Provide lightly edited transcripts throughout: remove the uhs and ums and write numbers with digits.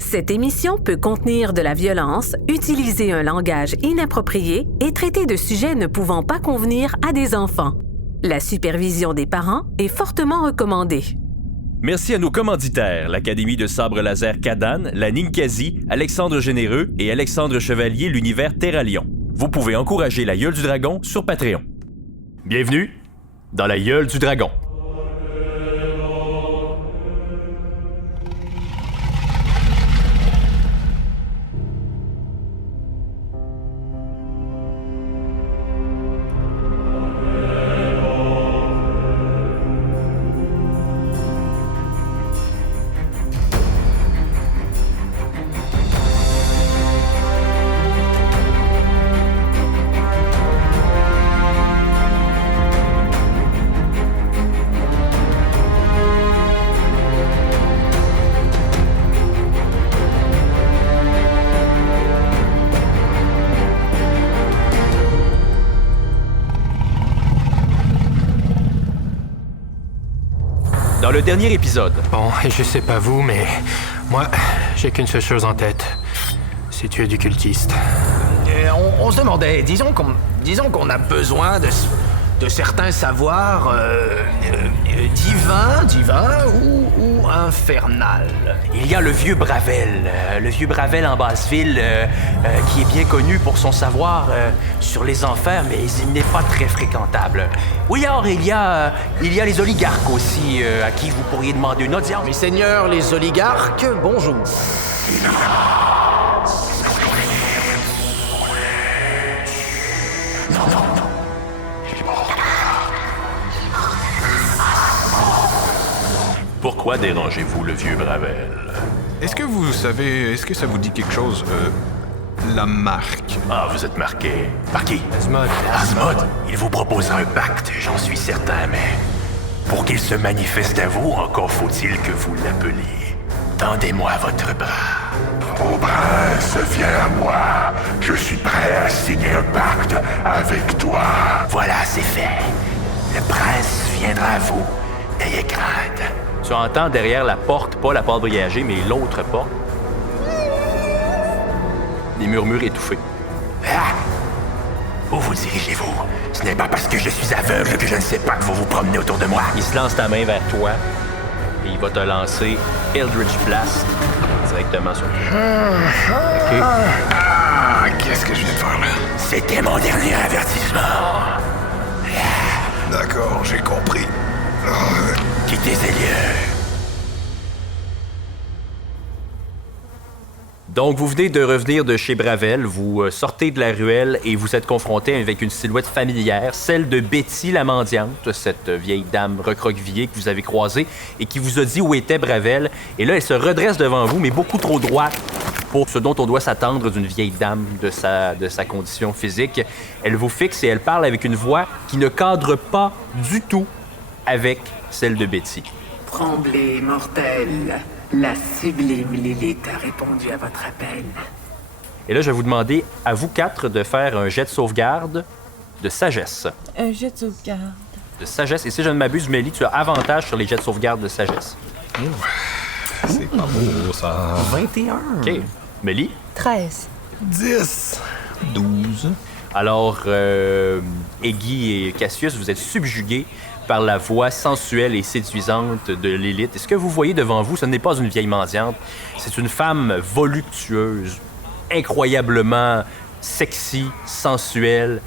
Cette émission peut contenir de la violence, utiliser un langage inapproprié et traiter de sujets ne pouvant pas convenir à des enfants. La supervision des parents est fortement recommandée. Merci à nos commanditaires, l'Académie de sabre laser Cadan, la Ninkasi, Alexandre Généreux et Alexandre Chevalier, l'univers Terralion. Vous pouvez encourager la Gueule du Dragon sur Patreon. Bienvenue dans la Gueule du Dragon. Dans le dernier épisode... Bon, et je sais pas vous, mais moi, j'ai qu'une seule chose en tête. C'est tuer du cultiste. On se demandait, disons qu'on a besoin de certains savoirs divins ou infernal. Il y a le vieux Bravel en Basse-Ville, qui est bien connu pour son savoir sur les enfers, mais il n'est pas très fréquentable. Oui, alors il y a les oligarques aussi, à qui vous pourriez demander une audience. Mes seigneurs, les oligarques, bonjour. Pourquoi dérangez-vous le vieux Bravel? Est-ce que vous savez, est-ce que ça vous dit quelque chose, la marque? Ah, vous êtes marqué. Par qui? Asmod, il vous propose un pacte, j'en suis certain, mais pour qu'il se manifeste à vous, encore faut-il que vous l'appeliez. Tendez-moi votre bras. Ô prince, viens à moi. Je suis prêt à signer un pacte avec toi. Voilà, c'est fait. Le prince viendra à vous. N'ayez crainte. Tu entends derrière la porte, pas la porte grillagée, mais l'autre porte, des murmures étouffés. Ah! Où vous dirigez-vous? Ce n'est pas parce que je suis aveugle que je ne sais pas que vous vous promenez autour de moi. Il se lance ta main vers toi et il va te lancer Eldritch Blast directement sur toi. OK. Ah, qu'est-ce que je viens de faire là? C'était mon dernier avertissement. D'accord, j'ai compris. Quittez ces lieux. Donc, vous venez de revenir de chez Bravel, vous sortez de la ruelle et vous êtes confronté avec une silhouette familière, celle de Betty la mendiante, cette vieille dame recroquevillée que vous avez croisée et qui vous a dit où était Bravel. Et là, elle se redresse devant vous, mais beaucoup trop droite pour ce dont on doit s'attendre d'une vieille dame de sa condition physique. Elle vous fixe et elle parle avec une voix qui ne cadre pas du tout avec celle de Betty. Tremblez, mortel. La sublime Lilith a répondu à votre appel. Et là, je vais vous demander à vous quatre de faire un jet de sauvegarde de sagesse. Un jet de sauvegarde. De sagesse. Et si je ne m'abuse, Mélie, tu as avantage sur les jets de sauvegarde de sagesse. C'est pas beau, ça. 21. OK. Mélie? 13. 10. 12. Alors, Eggy et Cassius, vous êtes subjugués par la voix sensuelle et séduisante de Lilith. Et ce que vous voyez devant vous, ce n'est pas une vieille mendiante. C'est une femme voluptueuse, incroyablement sexy, sensuelle.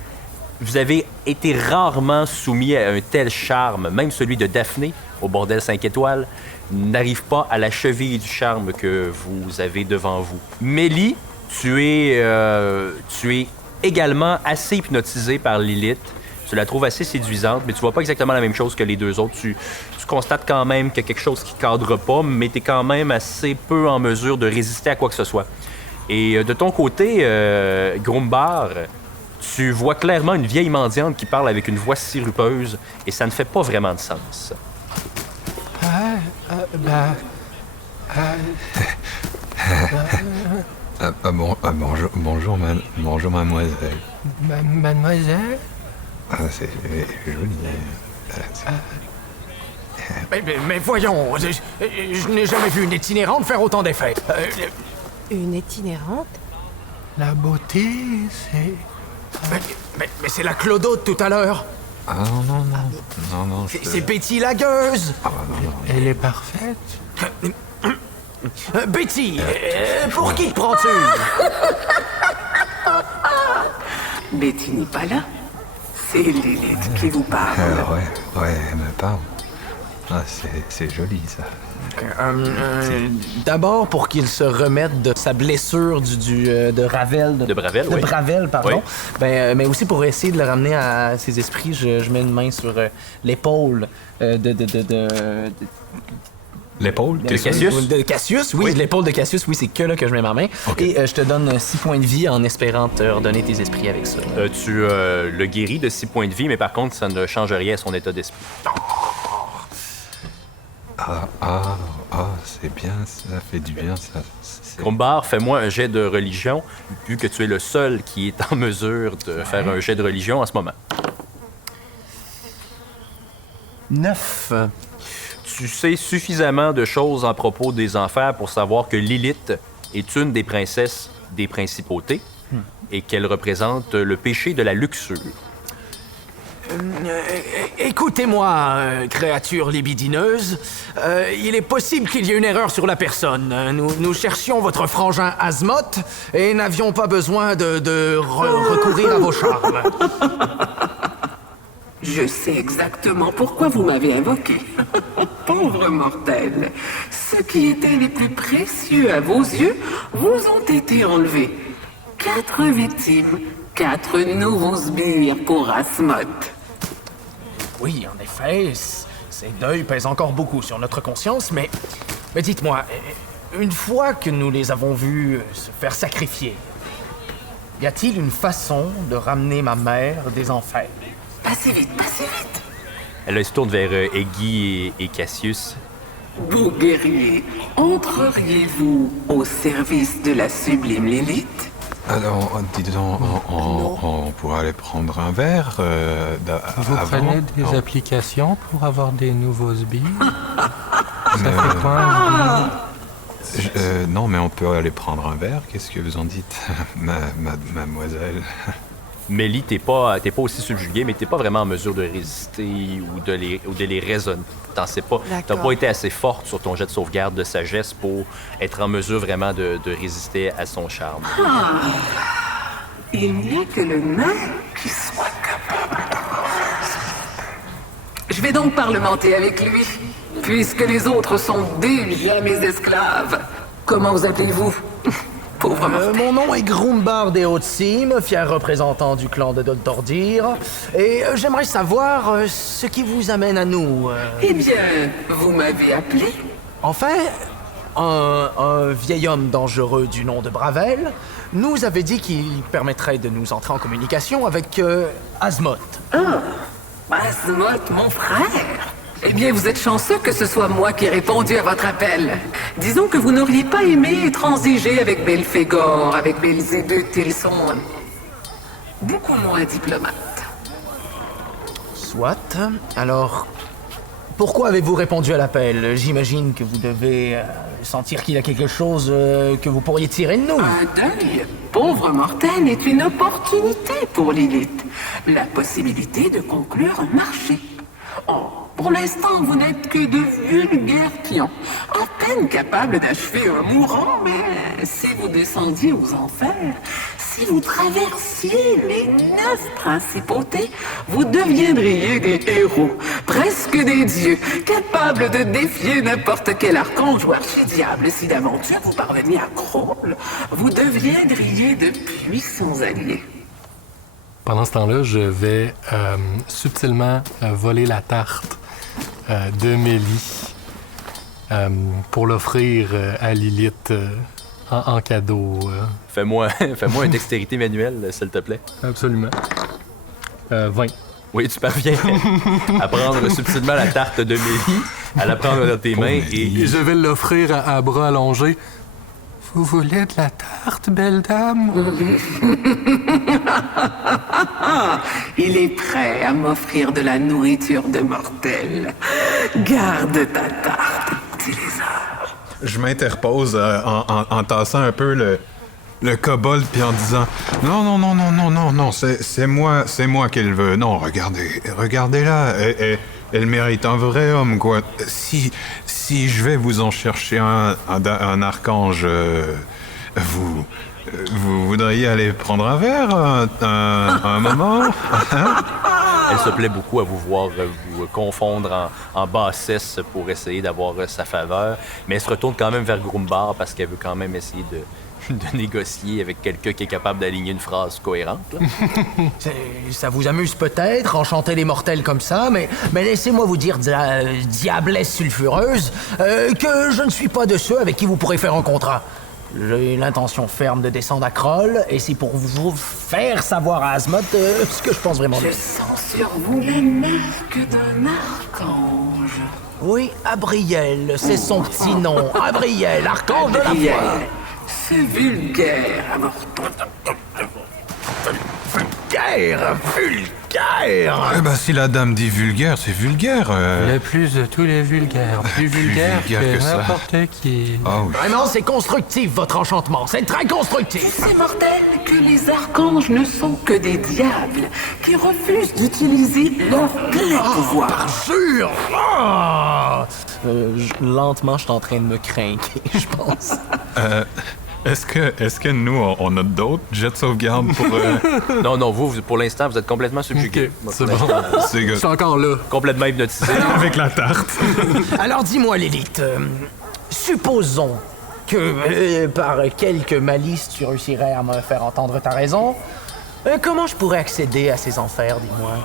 Vous avez été rarement soumis à un tel charme. Même celui de Daphné, au bordel 5 étoiles, n'arrive pas à la cheville du charme que vous avez devant vous. Mélie, tu es également assez hypnotisée par Lilith. Tu la trouves assez séduisante, mais tu vois pas exactement la même chose que les deux autres. Tu constates quand même qu'il y a quelque chose qui cadre pas, mais tu es quand même assez peu en mesure de résister à quoi que ce soit. Et de ton côté, Grumbar, tu vois clairement une vieille mendiante qui parle avec une voix sirupeuse, et ça ne fait pas vraiment de sens. Bonjour, mademoiselle. Mademoiselle? Ah, c'est joli. Mais voyons, je n'ai jamais vu une itinérante faire autant d'effets. Une itinérante? La beauté, c'est... Mais c'est la Clodo de tout à l'heure. Ah non, C'est Betty Lagueuse. Elle est parfaite. Betty, pour qui te prends-tu? Betty n'est pas là. C'est Lilith qui vous parle. Ouais, elle me parle. Ah, c'est joli, ça. D'abord, pour qu'il se remette de sa blessure de Ravel. De Bravel, de oui. Bravel, pardon. Oui. Mais aussi pour essayer de le ramener à ses esprits, je mets une main sur l'épaule L'épaule? De Cassius? De Cassius, oui, l'épaule de Cassius, oui, c'est que là que je mets ma main. Okay. Et je te donne 6 points de vie en espérant te redonner tes esprits avec ça. Tu le guéris de 6 points de vie, mais par contre, ça ne change rien à son état d'esprit. C'est bien, ça fait du bien, ça. Grumbar, fais-moi un jet de religion, vu que tu es le seul qui est en mesure de faire un jet de religion en ce moment. 9. Tu sais suffisamment de choses en propos des enfers pour savoir que Lilith est une des princesses des principautés et qu'elle représente le péché de la luxure. Écoutez-moi, créature libidineuse. Il est possible qu'il y ait une erreur sur la personne. Nous cherchions votre frangin Asmoth et n'avions pas besoin de recourir à vos charmes. Je sais exactement pourquoi vous m'avez invoqué. Pauvre mortel. Ce qui était les plus précieux à vos yeux vous ont été enlevés. 4 victimes, 4 nouveaux sbires pour Asmoth. Oui, en effet, ces deuils pèsent encore beaucoup sur notre conscience, mais dites-moi, une fois que nous les avons vus se faire sacrifier, y a-t-il une façon de ramener ma mère des enfers? Passez vite, passez vite. Elle se tourne vers Eggy et Cassius. Vous guerriers, entreriez-vous au service de la sublime Lilith? Alors, dis donc, on pourrait aller prendre un verre Vous avant? prenez des applications pour avoir des nouveaux sbires? Ça fait quoi un sbire? Non, mais on peut aller prendre un verre. Qu'est-ce que vous en dites, mademoiselle? Mélie, t'es pas aussi subjugué, mais t'es pas vraiment en mesure de résister ou de les raisonner. T'as pas été assez forte sur ton jet de sauvegarde de sagesse pour être en mesure vraiment de résister à son charme. Il n'y a que le nain qui soit capable. Je vais donc parlementer avec lui, puisque les autres sont déjà mes esclaves. Comment vous appelez-vous? Pauvre mortel. Mon nom est Grumbar des Hautes-Cimes, fier représentant du clan de Doltordir, et j'aimerais savoir ce qui vous amène à nous. Eh bien, vous m'avez appelé? Enfin, un vieil homme dangereux du nom de Bravel nous avait dit qu'il permettrait de nous entrer en communication avec Asmoth. Asmoth, mon frère. Eh bien, vous êtes chanceux que ce soit moi qui ai répondu à votre appel. Disons que vous n'auriez pas aimé transiger avec Belphégor, avec Belzébuth, ils sont beaucoup moins diplomates. Soit. Alors, pourquoi avez-vous répondu à l'appel? J'imagine que vous devez sentir qu'il y a quelque chose que vous pourriez tirer de nous. Un deuil, pauvre mortel, est une opportunité pour Lilith. La possibilité de conclure un marché. Oh, pour l'instant, vous n'êtes que de vulgaires pions, à peine capables d'achever un mourant, mais si vous descendiez aux enfers, si vous traversiez les 9 principautés, vous deviendriez des héros, presque des dieux, capables de défier n'importe quel archange ou archidiable. Si d'aventure vous parveniez à Kroll, vous deviendriez de puissants alliés. Pendant ce temps-là, je vais subtilement voler la tarte de Mélie pour l'offrir à Lilith en cadeau. Fais-moi une dextérité manuelle, s'il te plaît. Absolument. 20. Oui, tu parviens à prendre subtilement la tarte de Mélie, à la prendre dans tes mains et... Je vais l'offrir à bras allongés. Vous voulez de la tarte, belle dame? Il est prêt à m'offrir de la nourriture de mortel. Garde ta tarte, petit lézard. Je m'interpose en tassant un peu le kobold puis en disant non, c'est moi qu'elle veut. Non, regardez-la, elle mérite un vrai homme, quoi. Si je vais vous en chercher un archange, vous voudriez aller prendre un verre, un moment? Elle se plaît beaucoup à vous voir vous confondre en bassesse pour essayer d'avoir sa faveur, mais elle se retourne quand même vers Grumbar parce qu'elle veut quand même essayer de négocier avec quelqu'un qui est capable d'aligner une phrase cohérente. Là. Ça vous amuse peut-être, enchanter les mortels comme ça, mais laissez-moi vous dire, diablesse sulfureuse, que je ne suis pas de ceux avec qui vous pourrez faire un contrat. J'ai l'intention ferme de descendre à Kroll, et c'est pour vous faire savoir à Asmoth ce que je pense vraiment de Je lui. sens sur vous les marques d'un archange. Oui, Abriel, c'est son petit nom. Abriel, archange de la foi. Gabriel, c'est vulgaire, avorton. Vulgaire. Eh ben, si la dame dit vulgaire, c'est vulgaire. Le plus de tous les vulgaires. Plus vulgaire vulgaire que ça. n'importe qui. Ah oui. Vraiment, c'est constructif, votre enchantement. C'est très constructif. C'est mortel que les archanges ne sont que des diables qui refusent d'utiliser leur plein pouvoir. Sûr. Lentement, je suis en train de me craquer, je pense. Est-ce que nous, on a d'autres jets de sauvegarde pour... Non, vous, pour l'instant, vous êtes complètement subjugué. C'est bon. C'est Je suis encore là. Complètement hypnotisé. avec la tarte. Alors dis-moi, Lilith, supposons que par quelque malice tu réussirais à me faire entendre ta raison. Comment je pourrais accéder à ces enfers, dis-moi?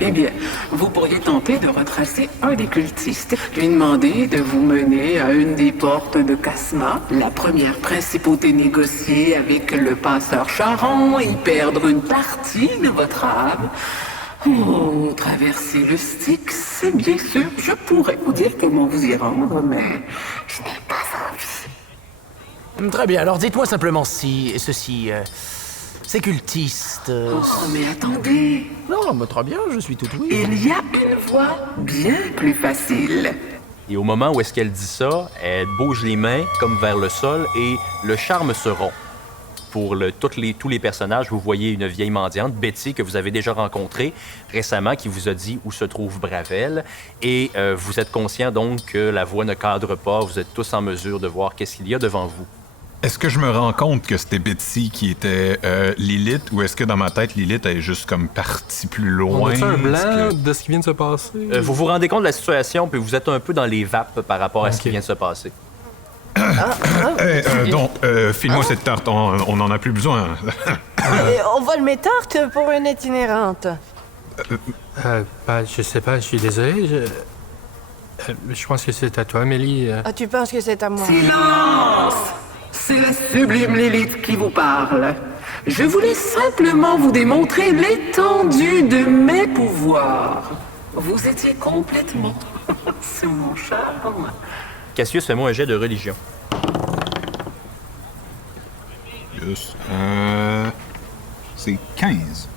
Eh bien, vous pourriez tenter de retracer un des cultistes, lui demander de vous mener à une des portes de Casma, la première principauté négociée avec le passeur Charon, y perdre une partie de votre âme. Oh, traverser le Styx, bien sûr, je pourrais vous dire comment vous y rendre, mais je n'ai pas envie. Très bien, alors dites-moi simplement si ceci... ces cultistes... Oh, mais attendez, Non, mais très bien, je suis tout oui. il y a une voie bien plus facile. Et au moment où est-ce qu'elle dit ça, elle bouge les mains comme vers le sol et le charme se rompt. Pour tous les personnages, vous voyez une vieille mendiante, Betty, que vous avez déjà rencontrée récemment, qui vous a dit où se trouve Bravel. Et vous êtes conscient donc que la voix ne cadre pas, vous êtes tous en mesure de voir qu'est-ce qu'il y a devant vous. Est-ce que je me rends compte que c'était Betsy qui était Lilith, ou est-ce que dans ma tête, Lilith est juste comme partie plus loin? On a-tu un blanc Est-ce que- de ce qui vient de se passer? Vous vous rendez compte de la situation, puis vous êtes un peu dans les vapes par rapport à ce qui vient de se passer. Donc, file-moi cette tarte, on en a plus besoin. On vole mes tartes pour une itinérante. Je sais pas, je suis désolé. Je pense que c'est à toi, Amélie. Ah, tu penses que c'est à moi? Silence! C'est la sublime Lilith qui vous parle. Je voulais simplement vous démontrer l'étendue de mes pouvoirs. Vous étiez complètement sous mon charme. Cassius, fais-moi un jet de religion. Yes. C'est 15.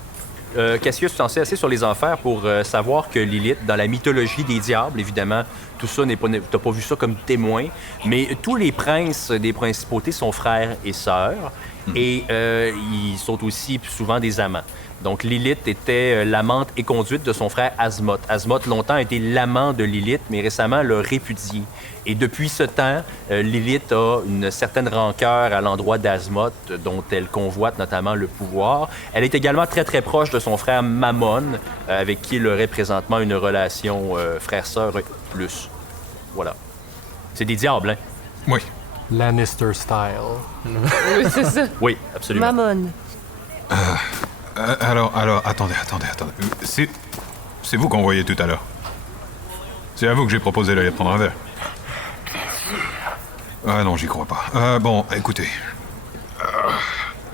Cassius, tu t'en sais assez sur les enfers pour savoir que Lilith, dans la mythologie des diables, évidemment, tout ça t'as pas vu ça comme témoin, mais tous les princes des principautés sont frères et sœurs, et ils sont aussi souvent des amants. Donc Lilith était l'amante et conduite de son frère Asmoth. Asmoth, longtemps, a été l'amant de Lilith, mais récemment l'a répudié. Et depuis ce temps, Lilith a une certaine rancœur à l'endroit d'Asmoth, dont elle convoite notamment le pouvoir. Elle est également très, très proche de son frère Mammon, avec qui elle aurait présentement une relation frère-sœur plus. Voilà. C'est des diables, hein? Oui. Lannister style. Oui, c'est ça. Oui, absolument. Mammon. Alors, attendez. C'est vous qu'on voyait tout à l'heure. C'est à vous que j'ai proposé d'aller prendre un verre. Ah non, j'y crois pas. Bon, écoutez.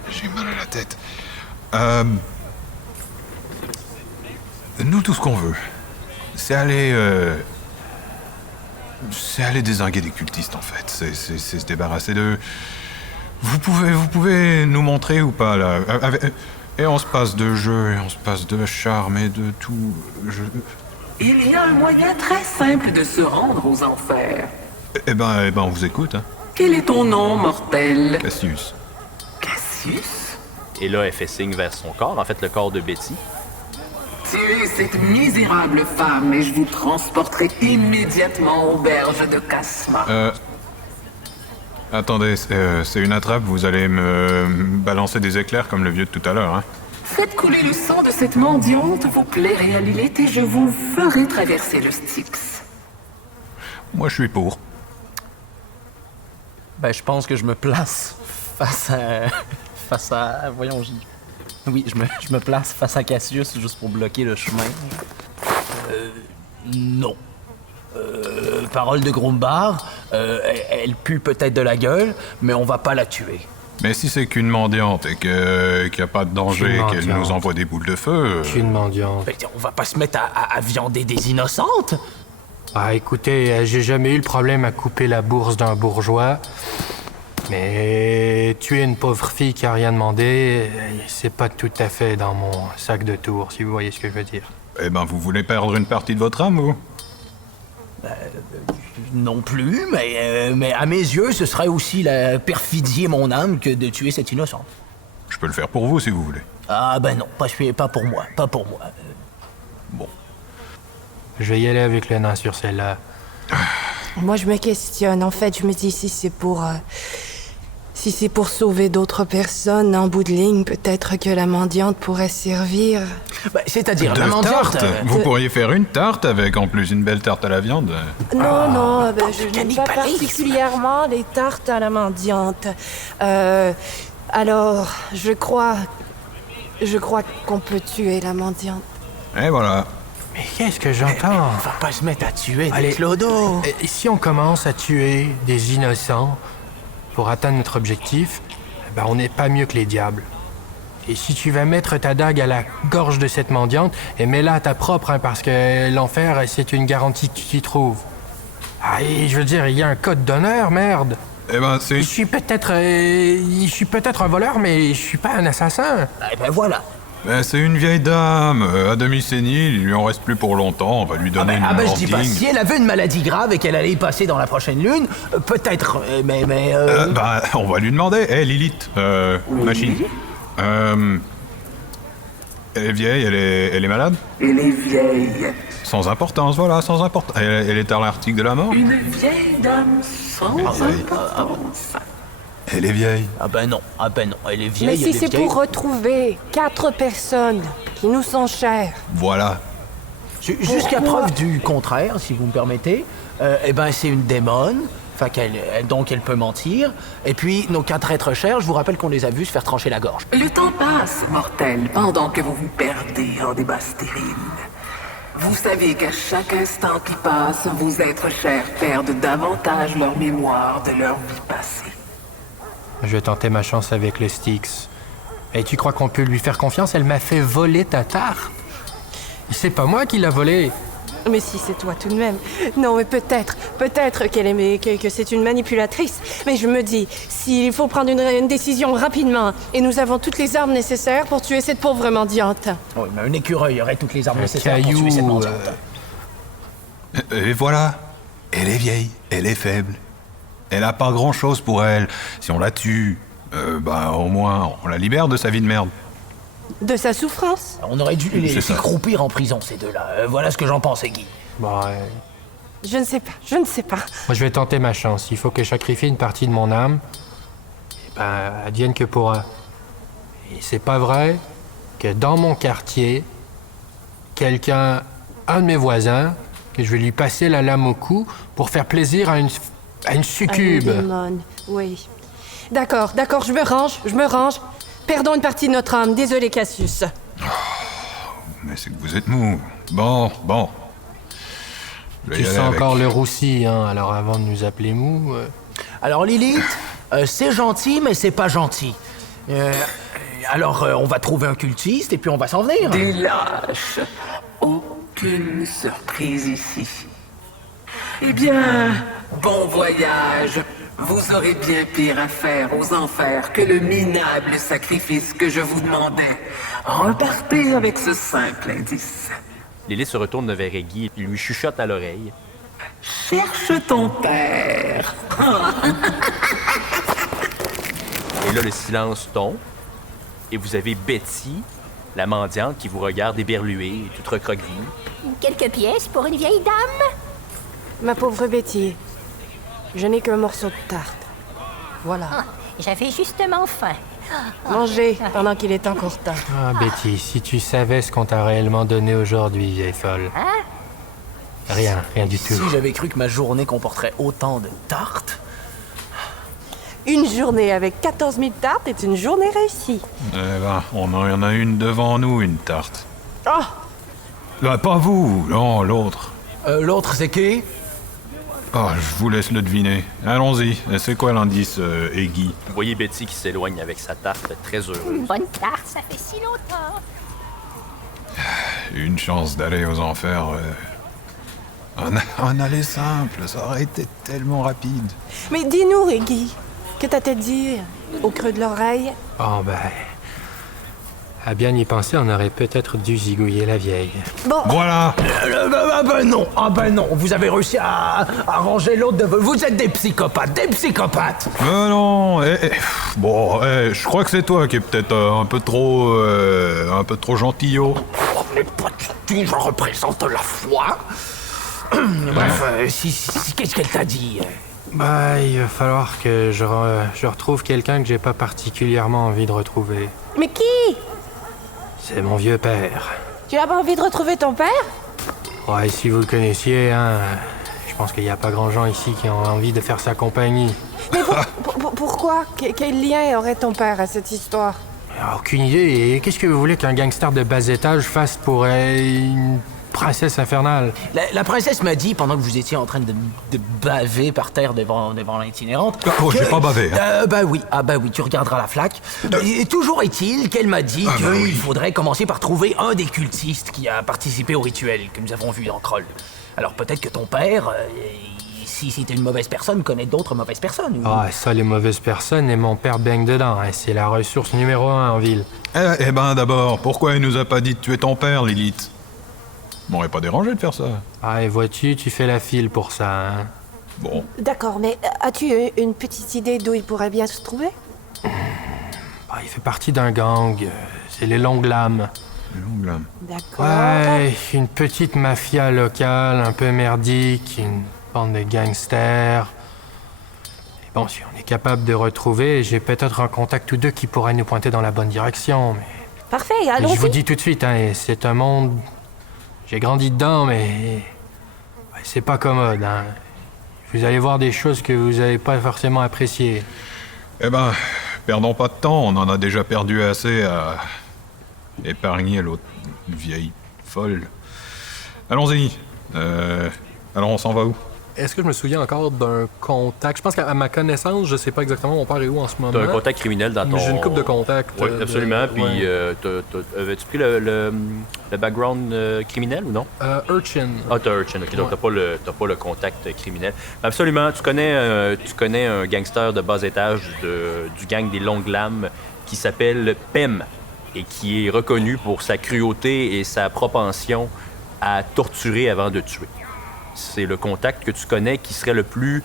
J'ai mal à la tête. Nous, tout ce qu'on veut, c'est aller... c'est aller dézinguer des cultistes, en fait. C'est se débarrasser de... Vous pouvez nous montrer ou pas, là et on se passe de jeu, et on se passe de charme et de tout. Il y a un moyen très simple de se rendre aux enfers. Eh ben, on vous écoute, hein. Quel est ton nom, mortel? Cassius. Cassius? Et là, elle fait signe vers son corps, en fait, le corps de Betty. Tuez cette misérable femme et je vous transporterai immédiatement aux berges de Casma. Attendez, c'est une attrape, vous allez me balancer des éclairs comme le vieux de tout à l'heure, hein. Faites couler le sang de cette mendiante, vous plairez à Lilith et je vous ferai traverser le Styx. Moi, je suis pour. Ben, je pense que je me place face à... Voyons, oui, je me place face à Cassius juste pour bloquer le chemin. Non. Parole de Grumbar, elle pue peut-être de la gueule, mais on va pas la tuer. Mais si c'est qu'une mendiante et qu'il n'y a pas de danger et qu'elle nous envoie des boules de feu... Qu'une mendiante. Ben, on va pas se mettre à viander des innocentes. Ah, écoutez, j'ai jamais eu le problème à couper la bourse d'un bourgeois. Mais tuer une pauvre fille qui a rien demandé, c'est pas tout à fait dans mon sac de tours, si vous voyez ce que je veux dire. Eh ben, vous voulez perdre une partie de votre âme, vous? Non plus, mais à mes yeux, ce serait aussi la perfidier mon âme que de tuer cette innocente. Je peux le faire pour vous, si vous voulez. Ah ben non, pas pour moi, pas pour moi. Bon. Je vais y aller avec le nain sur celle-là. Moi, je me questionne. En fait, je me dis si c'est pour sauver d'autres personnes en bout de ligne, peut-être que la mendiante pourrait servir. Ben, c'est-à-dire, la De mendiante... tarte? Vous pourriez faire une tarte avec, en plus, une belle tarte à la viande. Non, je n'aime pas particulièrement les tartes à la mendiante. Alors, je crois qu'on peut tuer la mendiante. Et voilà. Mais qu'est-ce que j'entends? On va pas se mettre à tuer des Allez, clodos. Si on commence à tuer des innocents pour atteindre notre objectif, ben on n'est pas mieux que les diables. Et si tu vas mettre ta dague à la gorge de cette mendiante, et mets-la à ta propre, hein, parce que l'enfer, c'est une garantie que tu t'y trouves. Ah, et je veux dire, il y a un code d'honneur, merde. Eh ben, c'est... Je suis peut-être un voleur, mais je suis pas un assassin. Eh ben voilà. Ben, c'est une vieille dame, à demi sénile, il lui en reste plus pour longtemps, on va lui donner une je dis pas, morphine. si elle avait une maladie grave et qu'elle allait y passer dans la prochaine lune, peut-être, mais... Ben, on va lui demander. Hé, Lilith, machine. Elle est vieille, elle est malade? Elle est vieille. Sans importance, voilà, sans importance. Elle est à l'article de la mort? Une vieille dame sans importance. Elle est vieille. Ah ben non, elle est Mais vieille, si elle est c'est vieille. pour retrouver 4 personnes qui nous sont chères. Voilà. Jusqu'à preuve du contraire, si vous me permettez, eh ben c'est une démone, donc elle peut mentir. Et puis, nos 4 êtres chers, je vous rappelle qu'on les a vus se faire trancher la gorge. Le temps passe, mortel, pendant que vous vous perdez en débats stériles. Vous savez qu'à chaque instant qui passe, vos êtres chers perdent davantage leur mémoire de leur vie passée. Je vais tenter ma chance avec le Styx. Et tu crois qu'on peut lui faire confiance? Elle m'a fait voler ta tarte. C'est pas moi qui l'a volée. Mais si, c'est toi tout de même. Non, mais peut-être que c'est une manipulatrice. Mais je me dis, s'il faut prendre une décision rapidement, et nous avons toutes les armes nécessaires pour tuer cette pauvre mendiante. Oui, mais un écureuil aurait toutes les armes Un nécessaires pour caillou, tuer cette mendiante. Et voilà. Elle est vieille, elle est faible. Elle a pas grand-chose pour elle. Si on la tue, au moins, on la libère de sa vie de merde. De sa souffrance. On aurait dû les C'est laisser ça. croupir en prison, ces deux-là. Voilà ce que j'en pense, Guy. Bon, Je ne sais pas. moi, je vais tenter ma chance. Il faut que je sacrifie une partie de mon âme. Et ben, advienne que pourra. Et c'est pas vrai que dans mon quartier, un de mes voisins, que je vais lui passer la lame au cou pour faire plaisir à une succube. Ah, une démone, oui. D'accord, je me range. Perdons une partie de notre âme. Désolé, Cassius. Mais c'est que vous êtes mou. Bon. Je vais Tu y aller sens avec. encore le roussi, hein, alors avant de nous appeler mou... Alors, Lilith, c'est gentil, mais c'est pas gentil. Alors, on va trouver un cultiste et puis on va s'en venir. Des lâches. Aucune surprise ici. Eh bien, bon voyage. Vous aurez bien pire à faire aux enfers que le minable sacrifice que je vous demandais. Repartez avec ce simple indice. Lilith se retourne vers Eggy et lui chuchote à l'oreille. Cherche ton père. Et là, le silence tombe. Et vous avez Betty, la mendiante, qui vous regarde éberluée, toute recroquevillée. Quelques pièces pour une vieille dame? Ma pauvre Betty, je n'ai qu'un morceau de tarte. Voilà. Ah, j'avais justement faim. Mangez pendant qu'il est encore temps. Ah, Betty, si tu savais ce qu'on t'a réellement donné aujourd'hui, vieille folle. Hein? Rien du tout. Si j'avais cru que ma journée comporterait autant de tartes... Une journée avec 14 000 tartes est une journée réussie. Eh ben, on en a une devant nous, une tarte. Oh! Là, pas vous, non, l'autre. L'autre, c'est qui? Oh, je vous laisse le deviner. Allons-y. C'est quoi l'indice, Eggy? Vous voyez Betty qui s'éloigne avec sa tarte, très heureuse. Une bonne tarte, ça fait si longtemps. Une chance d'aller aux enfers. Un aller simple, ça aurait été tellement rapide. Mais dis-nous, Reggie, que t'as-t-elle dit au creux de l'oreille? Oh, ben... À bien y penser, on aurait peut-être dû zigouiller la vieille. Bon, Voilà! Ah ben non, vous avez réussi à ranger l'autre de vous. Vous êtes des psychopathes, des psychopathes! Non, bon, je crois que c'est toi qui es peut-être un peu trop gentillot. Oh, mais pas du tout, je représente la foi. Bref, qu'est-ce qu'elle t'a dit? Bah, il va falloir que je retrouve quelqu'un que j'ai pas particulièrement envie de retrouver. mais qui? C'est mon vieux père. Tu n'as pas envie de retrouver ton père? Ouais, si vous le connaissiez, hein, je pense qu'il n'y a pas grand gens ici qui ont envie de faire sa compagnie. Mais pourquoi? Quel lien aurait ton père à cette histoire? Aucune idée. Et qu'est-ce que vous voulez qu'un gangster de bas étage fasse pour une princesse infernale? La princesse m'a dit, pendant que vous étiez en train de baver par terre devant l'itinérante... Oh, j'ai pas bavé, hein. Bah oui, tu regarderas la flaque. Et toujours est-il qu'elle m'a dit qu'il faudrait commencer par trouver un des cultistes qui a participé au rituel que nous avons vu dans Kroll. Alors peut-être que ton père, si c'était une mauvaise personne, connaît d'autres mauvaises personnes. Ah, ça, les mauvaises personnes, et mon père baigne dedans. Hein. C'est la ressource numéro 1 en ville. Eh ben d'abord, pourquoi il nous a pas dit de tuer ton père, Lilith? M'aurait pas dérangé de faire ça. Ah, et vois-tu, tu fais la file pour ça, hein. Bon. D'accord, mais as-tu une petite idée d'où il pourrait bien se trouver? Ah, il fait partie d'un gang. C'est les Longues Lames. Longue lame. D'accord. Ouais, une petite mafia locale, un peu merdique, une bande de gangsters. Et bon, si on est capable de retrouver, j'ai peut-être un contact ou deux qui pourrait nous pointer dans la bonne direction, mais... Parfait, Mais allons-y. je vous dis tout de suite, hein, c'est un monde... J'ai grandi dedans, mais... ouais, c'est pas commode, hein. Vous allez voir des choses que vous n'avez pas forcément appréciées. Eh ben, perdons pas de temps, on en a déjà perdu assez à épargner l'autre vieille folle. Allons-y. Alors on s'en va où? Est-ce que je me souviens encore d'un contact? Je pense qu'à ma connaissance, je sais pas exactement mon père est où en ce moment. T'as un contact criminel dans ton... Mais j'ai une coupe de contacts. Oui, absolument. Puis, ouais. avais-tu pris le background criminel ou non? Urchin. Ah, t'as Urchin, OK. Donc, t'as pas le contact criminel. Absolument. Tu connais un gangster de bas étage du gang des Longues Lames qui s'appelle Pem et qui est reconnu pour sa cruauté et sa propension à torturer avant de tuer. C'est le contact que tu connais qui serait le plus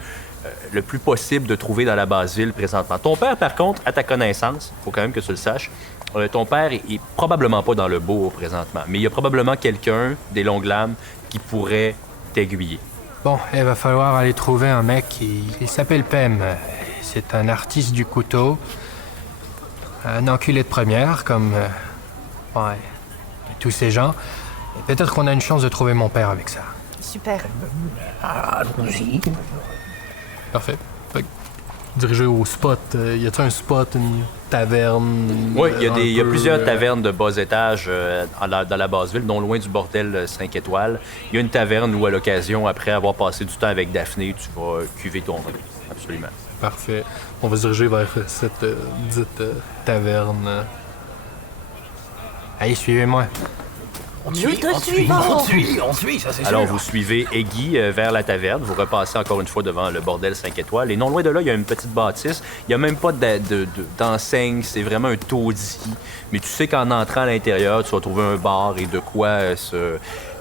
possible de trouver dans la base-ville présentement. Ton père, par contre, à ta connaissance, il faut quand même que tu le saches, ton père est probablement pas dans le bourg présentement, mais il y a probablement quelqu'un des Longues Lames qui pourrait t'aiguiller. Bon, il va falloir aller trouver un mec il s'appelle Pem. C'est un artiste du couteau. Un enculé de première, comme... ouais, tous ces gens. Et peut-être qu'on a une chance de trouver mon père avec ça. Super. Allons-y. Parfait. Fait que, dirigé au spot, y a-t-il un spot, une taverne? Oui, il y a peu, plusieurs tavernes de bas étage dans la basse-ville, non loin du bordel 5 étoiles. Il y a une taverne où, à l'occasion, après avoir passé du temps avec Daphné, tu vas cuver ton vin. Absolument. Parfait. On va se diriger vers cette dite taverne. Allez, suivez-moi. On suit, ça c'est sûr. Alors, vous suivez Eggy vers la taverne. Vous repassez encore une fois devant le bordel 5 étoiles. Et non loin de là, il y a une petite bâtisse. Il n'y a même pas d'enseigne. C'est vraiment un taudis. Mais tu sais qu'en entrant à l'intérieur, tu vas trouver un bar et de quoi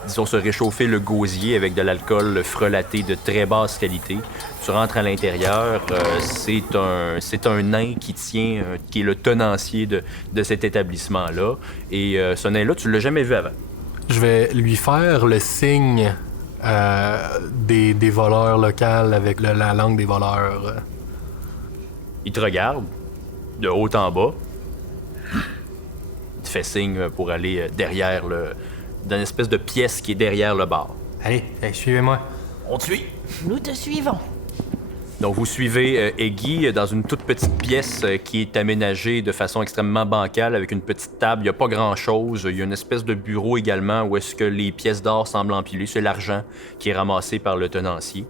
disons, se réchauffer le gosier avec de l'alcool frelaté de très basse qualité. Tu rentres à l'intérieur, c'est un nain qui tient, qui est le tenancier de cet établissement-là. Et ce nain-là, tu l'as jamais vu avant. Je vais lui faire le signe des voleurs locaux avec la langue des voleurs. Il te regarde, de haut en bas. Il te fait signe pour aller derrière dans une espèce de pièce qui est derrière le bar. Allez, suivez-moi. On te suit. Nous te suivons. Donc, vous suivez Eggy dans une toute petite pièce qui est aménagée de façon extrêmement bancale avec une petite table. Il n'y a pas grand-chose. Il y a une espèce de bureau également où est-ce que les pièces d'or semblent empilées. C'est l'argent qui est ramassé par le tenancier.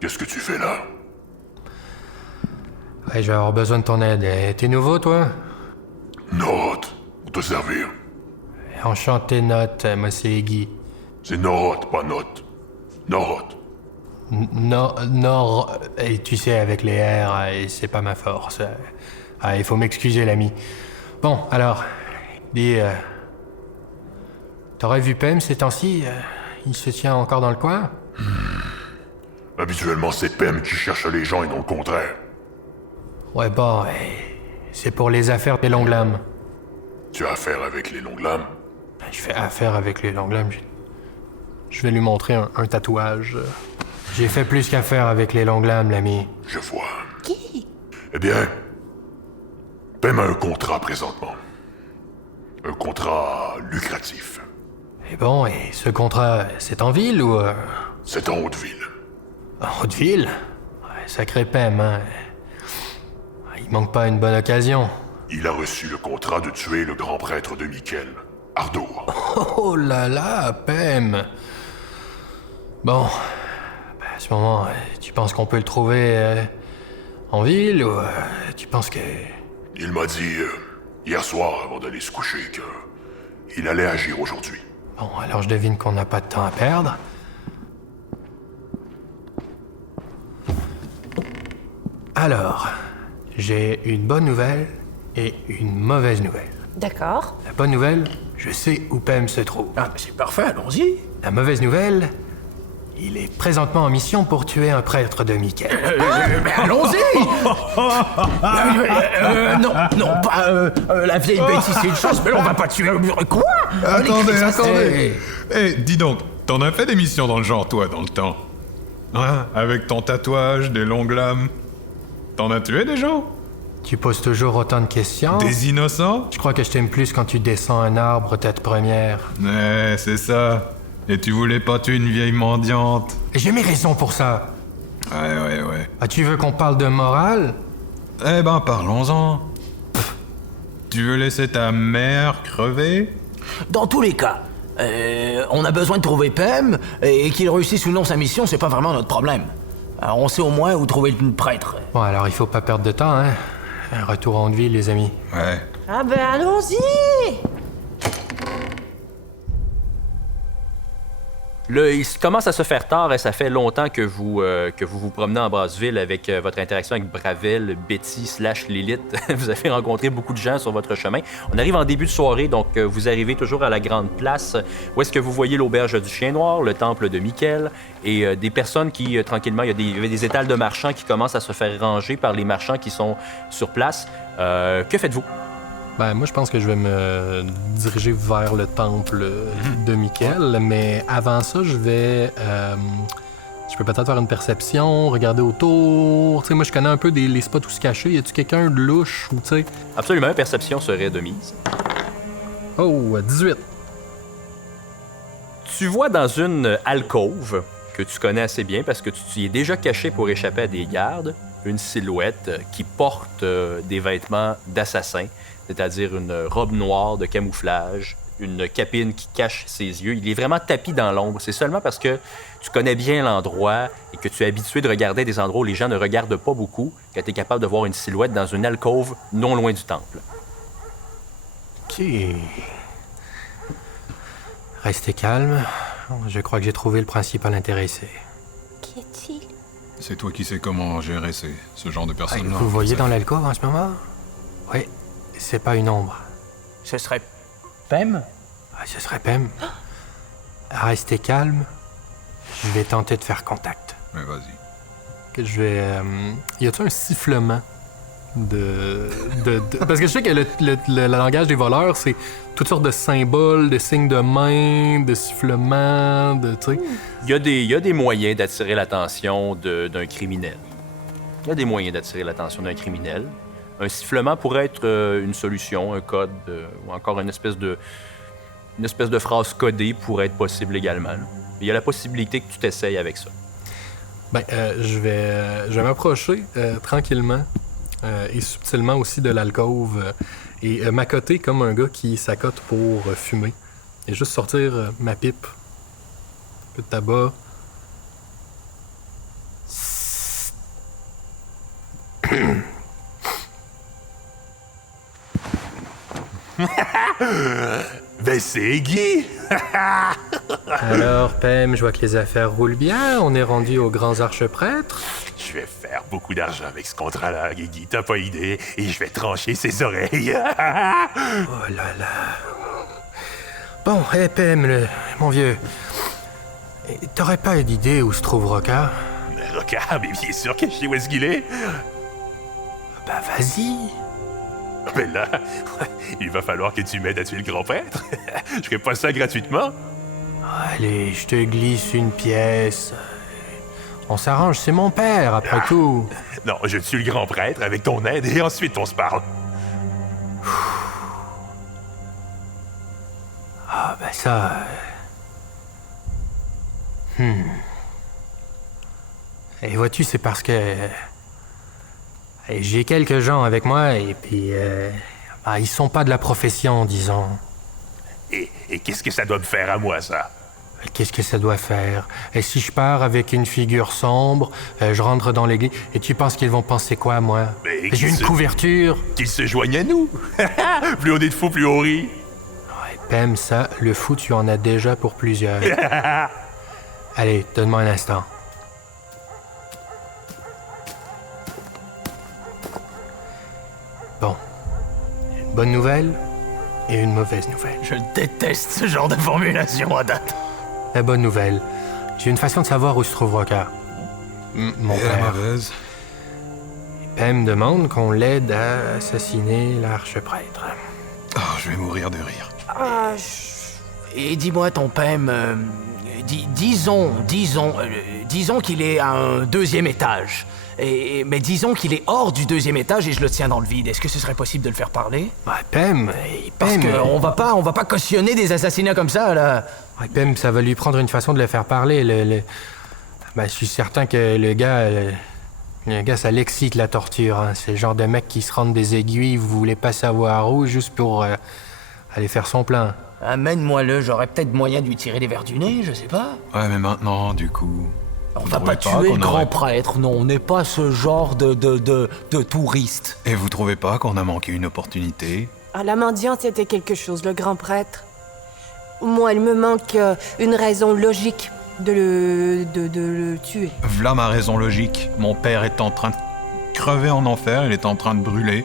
Qu'est-ce que tu fais là? Ouais, je vais avoir besoin de ton aide. T'es nouveau, toi? Note. Pour te servir. Enchanté, Note. Moi, c'est Guy. C'est Note, pas Note. Note. Non, et tu sais, avec les R, c'est pas ma force. Il faut m'excuser, l'ami. Bon, alors, dis, t'aurais vu Pem ces temps-ci? Il se tient encore dans le coin? Habituellement, c'est Pem qui cherche les gens et non le contraire. Ouais, bon, c'est pour les affaires des longues lames. Tu as affaire avec les longues lames? Je fais affaire avec les longues lames. Je vais lui montrer un tatouage. J'ai fait plus qu'affaire avec les longues lames, l'ami. Je vois. Qui? Eh bien, Pem a un contrat présentement. Un contrat lucratif. Et bon, et ce contrat, c'est en ville ou... C'est en Haute-Ville. En Haute-Ville? Ouais, sacré Pem, hein. Il manque pas une bonne occasion. Il a reçu le contrat de tuer le grand prêtre de Miquel, Ardour. Oh là là, Pem. Bon, à ce moment, tu penses qu'on peut le trouver en ville ou tu penses que... Il m'a dit hier soir, avant d'aller se coucher, qu'il allait agir aujourd'hui. Bon, alors je devine qu'on n'a pas de temps à perdre. Alors, j'ai une bonne nouvelle et une mauvaise nouvelle. D'accord. La bonne nouvelle, je sais où Pem se trouve. Ah, c'est parfait, allons-y. La mauvaise nouvelle, il est présentement en mission pour tuer un prêtre de Miquel. Mais allons-y. Non, pas la vieille bêtise, c'est une chose, mais là, on va pas tuer un mur. Quoi? Attendez. Dis donc, t'en as fait des missions dans le genre, toi, dans le temps? Hein? Avec ton tatouage, des longues lames. T'en as tué des gens? Tu poses toujours autant de questions. Des innocents? Je crois que je t'aime plus quand tu descends un arbre tête première. Ouais, c'est ça. Et tu voulais pas tuer une vieille mendiante? J'ai mes raisons pour ça. Ouais. Ah, tu veux qu'on parle de morale? Eh ben, parlons-en. Tu veux laisser ta mère crever? Dans tous les cas, on a besoin de trouver Pem, et qu'il réussisse ou non sa mission, c'est pas vraiment notre problème. Alors, on sait au moins où trouver le prêtre. Bon, alors il faut pas perdre de temps, hein. Un retour en ville, les amis. Ouais. Ah ben allons-y! Là, il commence à se faire tard et ça fait longtemps que vous vous promenez en Brazzaville avec votre interaction avec Bravel, Betty / Lilith. Vous avez rencontré beaucoup de gens sur votre chemin. On arrive en début de soirée, donc vous arrivez toujours à la grande place où est-ce que vous voyez l'auberge du Chien Noir, le temple de Miquel et des personnes qui, tranquillement, il y a des étals de marchands qui commencent à se faire ranger par les marchands qui sont sur place. Que faites-vous? Ben, moi, je pense que je vais me diriger vers le temple de Miquel, mais avant ça, je vais... je peux peut-être faire une perception, regarder autour. Tu sais, moi, je connais un peu les spots où se cacher. Y a-tu quelqu'un de louche ou, tu sais... Absolument, perception serait de mise. Oh, 18. Tu vois dans une alcôve que tu connais assez bien parce que tu t'y es déjà caché pour échapper à des gardes, une silhouette qui porte des vêtements d'assassin, c'est-à-dire une robe noire de camouflage, une capine qui cache ses yeux. Il est vraiment tapi dans l'ombre. C'est seulement parce que tu connais bien l'endroit et que tu es habitué de regarder des endroits où les gens ne regardent pas beaucoup que tu es capable de voir une silhouette dans une alcôve non loin du temple. Ok. Restez calme. Je crois que j'ai trouvé le principal intéressé. Qui est-il? C'est toi qui sais comment gérer ce genre de personnes-là. Vous voyez dans l'alcôve en ce moment? Oui, c'est pas une ombre. Ce serait Pem? Ce serait Pem. Restez calme. Je vais tenter de faire contact. Mais vas-y. Que je vais... y a-t-il un sifflement Parce que je sais que le langage des voleurs, c'est toutes sortes de symboles, de signes de main, de sifflements, de... tu sais. Il y a des moyens d'attirer l'attention d'un criminel. Il y a des moyens d'attirer l'attention d'un criminel. Un sifflement pourrait être une solution, un code, ou encore une espèce de phrase codée pourrait être possible également. Là. Il y a la possibilité que tu t'essayes avec ça. Ben, je vais m'approcher tranquillement et subtilement aussi de l'alcôve et m'accoter comme un gars qui s'accote pour fumer. Et juste sortir ma pipe, un peu de tabac. Ben c'est Guy! Alors, Pem, je vois que les affaires roulent bien. On est rendu aux grands archeprêtres. Je vais faire beaucoup d'argent avec ce contrat-là, Guigui, t'as pas idée, et je vais trancher ses oreilles. Oh là là. Bon, Pem, mon vieux, t'aurais pas d'idée où se trouve Roca? Roca, mais bien sûr que je sais où est-ce qu'il est. Bah vas-y. Mais là, il va falloir que tu m'aides à tuer le grand prêtre. Je ferai pas ça gratuitement. Allez, je te glisse une pièce. On s'arrange, c'est mon père, après tout. Non, je tue le grand prêtre avec ton aide et ensuite on se parle. Ah, ben ça... Et vois-tu, c'est parce que... j'ai quelques gens avec moi et puis... ils sont pas de la profession, disons. Et qu'est-ce que ça doit me faire à moi, ça? Qu'est-ce que ça doit faire? Et si je pars avec une figure sombre, je rentre dans l'église, et tu penses qu'ils vont penser quoi, moi? J'ai une couverture. Qu'ils se joignent à nous. Plus on est de fous, plus on rit. Ouais, Pem, ça, le fou, tu en as déjà pour plusieurs. Allez, donne-moi un instant. Bon. Une bonne nouvelle et une mauvaise nouvelle. Je déteste ce genre de formulation à date. La bonne nouvelle, j'ai une façon de savoir où se trouve Roca. Mon Et la père. mauvaise? Pem demande qu'on l'aide à assassiner l'archeprêtre. Oh, je vais mourir de rire. Et dis-moi, ton Pem, disons qu'il est à un 2e étage. Mais disons qu'il est hors du 2e étage et je le tiens dans le vide. Est-ce que ce serait possible de le faire parler? Pem, Parce qu'on va pas cautionner des assassinats comme ça, là. Ouais, Pem, ça va lui prendre une façon de le faire parler. Je suis certain que le gars, ça l'excite, la torture. Hein. C'est le genre de mec qui se rend des aiguilles, vous voulez pas savoir où, juste pour aller faire son plein. Amène-moi-le, j'aurais peut-être moyen de lui tirer les verres du nez, je sais pas. Ouais, mais maintenant, du coup... On va pas tuer le grand prêtre, non, on n'est pas ce genre de touriste. Et vous trouvez pas qu'on a manqué une opportunité? La mendiante, c'était quelque chose, le grand prêtre. Moi, il me manque une raison logique de le tuer. V'là ma raison logique. Mon père est en train de crever en enfer, il est en train de brûler.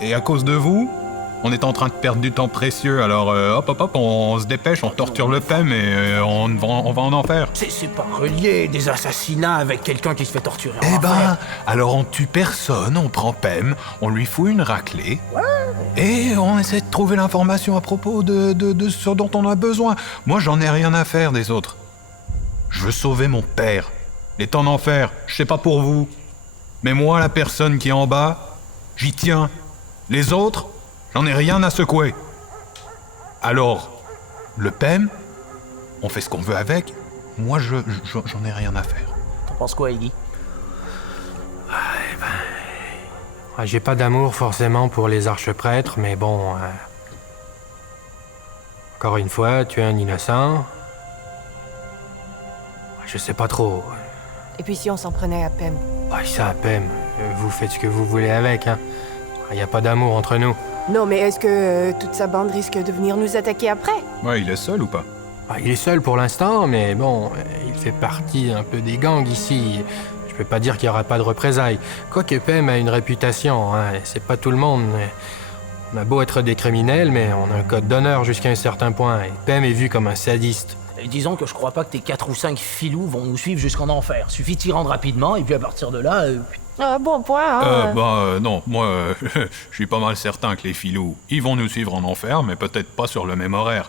Et à cause de vous, on est en train de perdre du temps précieux, alors hop, on se dépêche, on torture le Pem et on va en enfer. C'est pas relié, des assassinats avec quelqu'un qui se fait torturer en Eh enfer. ben, alors on tue personne, on prend Pem, on lui fout une raclée, et on essaie de trouver l'information à propos de ce dont on a besoin. Moi, j'en ai rien à faire des autres. Je veux sauver mon père. Il est en enfer, je sais pas pour vous. Mais moi, la personne qui est en bas, j'y tiens. Les autres, j'en ai rien à secouer. Alors, le Pem, on fait ce qu'on veut avec. Moi, j'en ai rien à faire. T'en penses quoi, Iggy? J'ai pas d'amour forcément pour les archeprêtres, mais bon... Encore une fois, tu es un innocent. Je sais pas trop. Et puis si on s'en prenait à Pem? Ça, Pem, vous faites ce que vous voulez avec, hein. Y a pas d'amour entre nous. Non, mais est-ce que toute sa bande risque de venir nous attaquer après? Ouais, il est seul ou pas? Il est seul pour l'instant, mais bon, il fait partie un peu des gangs ici. Je peux pas dire qu'il y aura pas de représailles. Quoique Pem a une réputation, hein. C'est pas tout le monde. On a beau être des criminels, mais on a un code d'honneur jusqu'à un certain point, et Pem est vu comme un sadiste. Et disons que je crois pas que tes 4 ou 5 filous vont nous suivre jusqu'en enfer. Suffit de t'y rendre rapidement, et puis à partir de là... Ah, bon point, hein. Non, moi, je suis pas mal certain que les filous, ils vont nous suivre en enfer, mais peut-être pas sur le même horaire.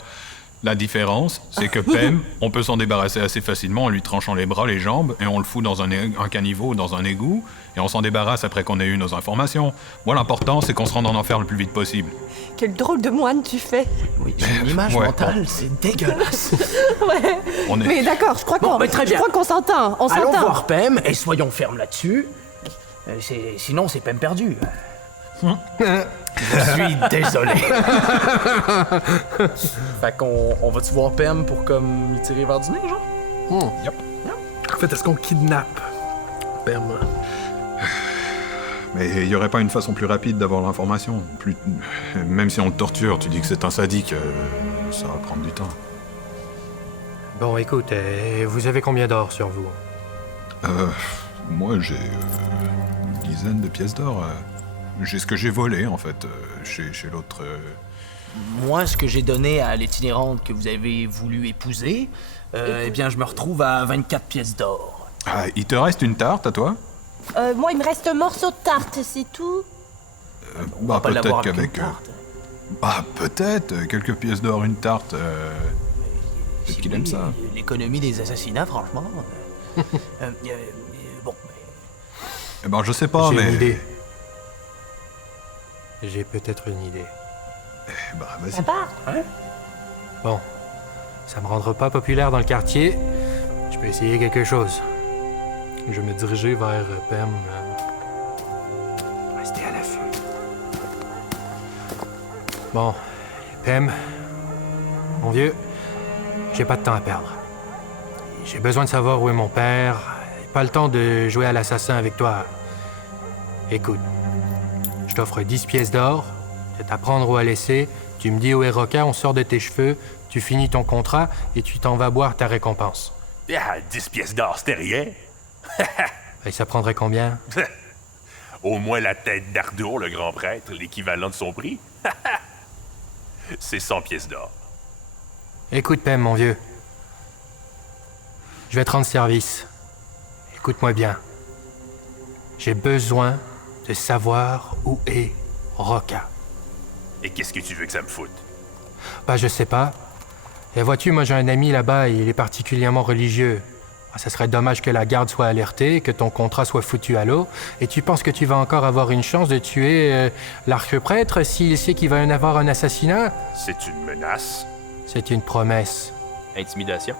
La différence, c'est que Pem, on peut s'en débarrasser assez facilement en lui tranchant les bras, les jambes, et on le fout dans un caniveau ou dans un égout, et on s'en débarrasse après qu'on ait eu nos informations. Moi, l'important, c'est qu'on se rende en enfer le plus vite possible. Quel drôle de moine tu fais. Oui, j'ai une image mentale, c'est dégueulasse. Ouais. Mais d'accord, je crois qu'on s'entend. On Allons s'entend. voir Pem, et soyons fermes là-dessus. Sinon, c'est Pem perdu. Je suis désolé. Fait qu'on va-tu voir Pem pour comme y tirer vers du nez, genre? Yep. En fait, est-ce qu'on kidnappe Pem? Mais il y aurait pas une façon plus rapide d'avoir l'information? Même si on le torture, tu dis que c'est un sadique, ça va prendre du temps. Bon, écoute, vous avez combien d'or sur vous? Moi, j'ai une dizaine de pièces d'or. J'ai ce que j'ai volé, en fait, chez l'autre... Moi, ce que j'ai donné à l'itinérante que vous avez voulu épouser, eh bien, je me retrouve à 24 pièces d'or. Ah, il te reste une tarte, à toi? Moi, il me reste un morceau de tarte, c'est tout. Bah, pas l'avoir peut-être avec qu'avec... une tarte. Bah, peut-être, quelques pièces d'or, une tarte... Peut-être qu'il aime ça. L'économie des assassinats, franchement... bon... Eh ben, je sais pas, mais... J'ai une idée. J'ai peut-être une idée. Bah, vas-y. Sympa. Bon, ça me rendra pas populaire dans le quartier. Je peux essayer quelque chose. Je vais me diriger vers Pem. Restez à l'affût. Bon, Pem, mon vieux, j'ai pas de temps à perdre. J'ai besoin de savoir où est mon père. Pas le temps de jouer à l'assassin avec toi. Écoute, je t'offre 10 pièces d'or, de t'apprendre où à laisser, tu me dis où est Roca, on sort de tes cheveux, tu finis ton contrat et tu t'en vas boire ta récompense. Ah, 10 pièces d'or, c'était rien. Et ça prendrait combien? Au moins la tête d'Ardour, le grand prêtre, l'équivalent de son prix. C'est 100 pièces d'or. Écoute, Pem, mon vieux. Je vais te rendre service. Écoute-moi bien. J'ai besoin de savoir où est Roca. Et qu'est-ce que tu veux que ça me foute? Bah, je sais pas. Et vois-tu, moi j'ai un ami là-bas et il est particulièrement religieux. Ah, ça serait dommage que la garde soit alertée, que ton contrat soit foutu à l'eau. Et tu penses que tu vas encore avoir une chance de tuer l'archiprêtre s'il sait qu'il va y avoir un assassinat? C'est une menace. C'est une promesse. Intimidation.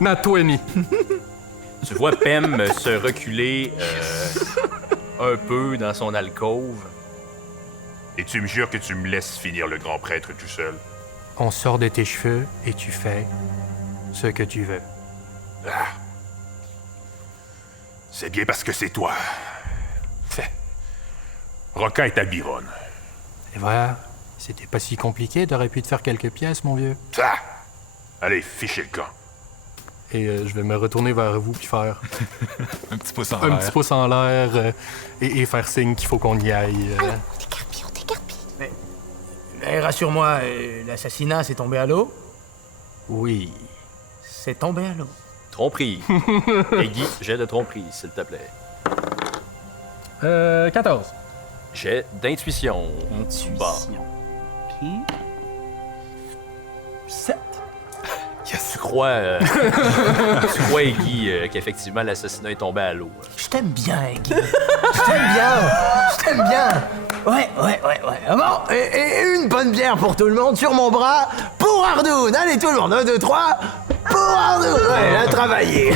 Nat 20. Tu vois Pem se reculer un peu dans son alcôve. Et tu me jures que tu me laisses finir le grand prêtre tout seul? On sort de tes cheveux et tu fais ce que tu veux. Ah. C'est bien parce que c'est toi. Roca est à Bironne. Et voilà, c'était pas si compliqué, t'aurais pu te faire quelques pièces, mon vieux. Ah. Allez, fichez le camp. Et je vais me retourner vers vous puis faire Un petit pouce en un l'air. petit pouce en l'air et faire signe qu'il faut qu'on y aille. On t'écarpille. Mais rassure-moi, l'assassinat s'est tombé à l'eau? Oui. C'est tombé à l'eau. Tromperie. Et Guy, jet de tromperie, s'il te plaît. 14. Jet d'intuition. Bah. OK. 7. Tu crois, Guy, qu'effectivement l'assassinat est tombé à l'eau. Je t'aime bien, Guy. Je t'aime bien. Ouais. Bon, et une bonne bière pour tout le monde sur mon bras. Pour Ardoun. Allez, tout le monde. 1, 2, 3. Pour Ardoun. Ouais, là, travailler.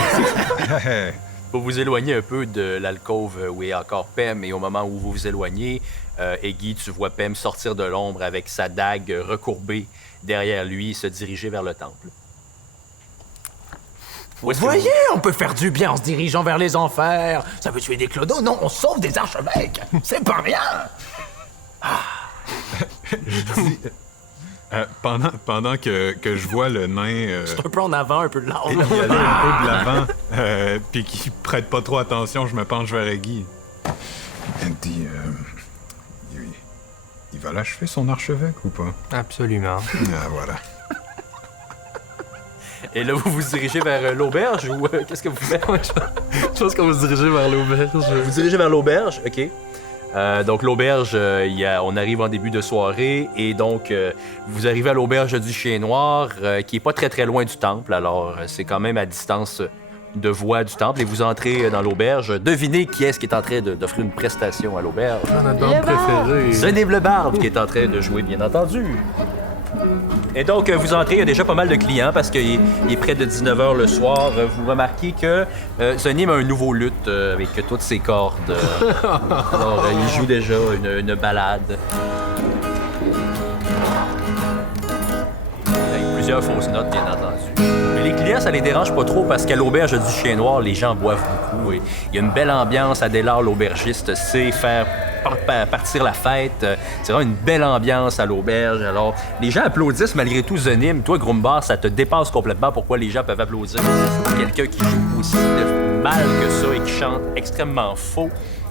Vous vous éloignez un peu de l'alcôve où est encore Pem, et au moment où vous vous éloignez, Guy, tu vois Pem sortir de l'ombre avec sa dague recourbée derrière lui et se diriger vers le temple. Vous voyez, on peut faire du bien en se dirigeant vers les enfers. Ça veut tuer des clodos? Non, on sauve des archevêques. C'est pas rien. Pendant que je vois le nain C'est un peu en avant, un peu de l'avant. y aller un peu de l'avant, puis qui prête pas trop attention, je me penche vers Guy. Elle dit va l'achever, son archevêque, ou pas? Absolument. Ah, voilà. Et là, vous vous dirigez vers l'auberge ou qu'est-ce que vous faites? Je pense qu'on va se diriger vers l'auberge. Vous dirigez vers l'auberge, OK. Donc, l'auberge, on arrive en début de soirée et donc, vous arrivez à l'auberge du Chien Noir qui est pas très, très loin du temple. Alors, c'est quand même à distance de voie du temple et vous entrez dans l'auberge. Devinez qui est-ce qui est en train d'offrir une prestation à l'auberge. Notre bande préférée. Zenim le Barde qui est en train de jouer, bien entendu. Et donc, vous entrez, il y a déjà pas mal de clients parce qu'il est près de 19h le soir. Vous remarquez que Zenim a un nouveau luth avec toutes ses cordes. Alors, il joue déjà une balade. Avec plusieurs fausses notes, bien entendu. Mais les clients, ça les dérange pas trop parce qu'à l'auberge du Chien Noir, les gens boivent beaucoup. Et il y a une belle ambiance. Adélard, l'aubergiste, sait faire partir la fête. C'est vraiment une belle ambiance à l'auberge. Alors, les gens applaudissent malgré tout Zenim. Toi, Grumbar, ça te dépasse complètement pourquoi les gens peuvent applaudir quelqu'un qui joue aussi mal que ça et qui chante extrêmement faux.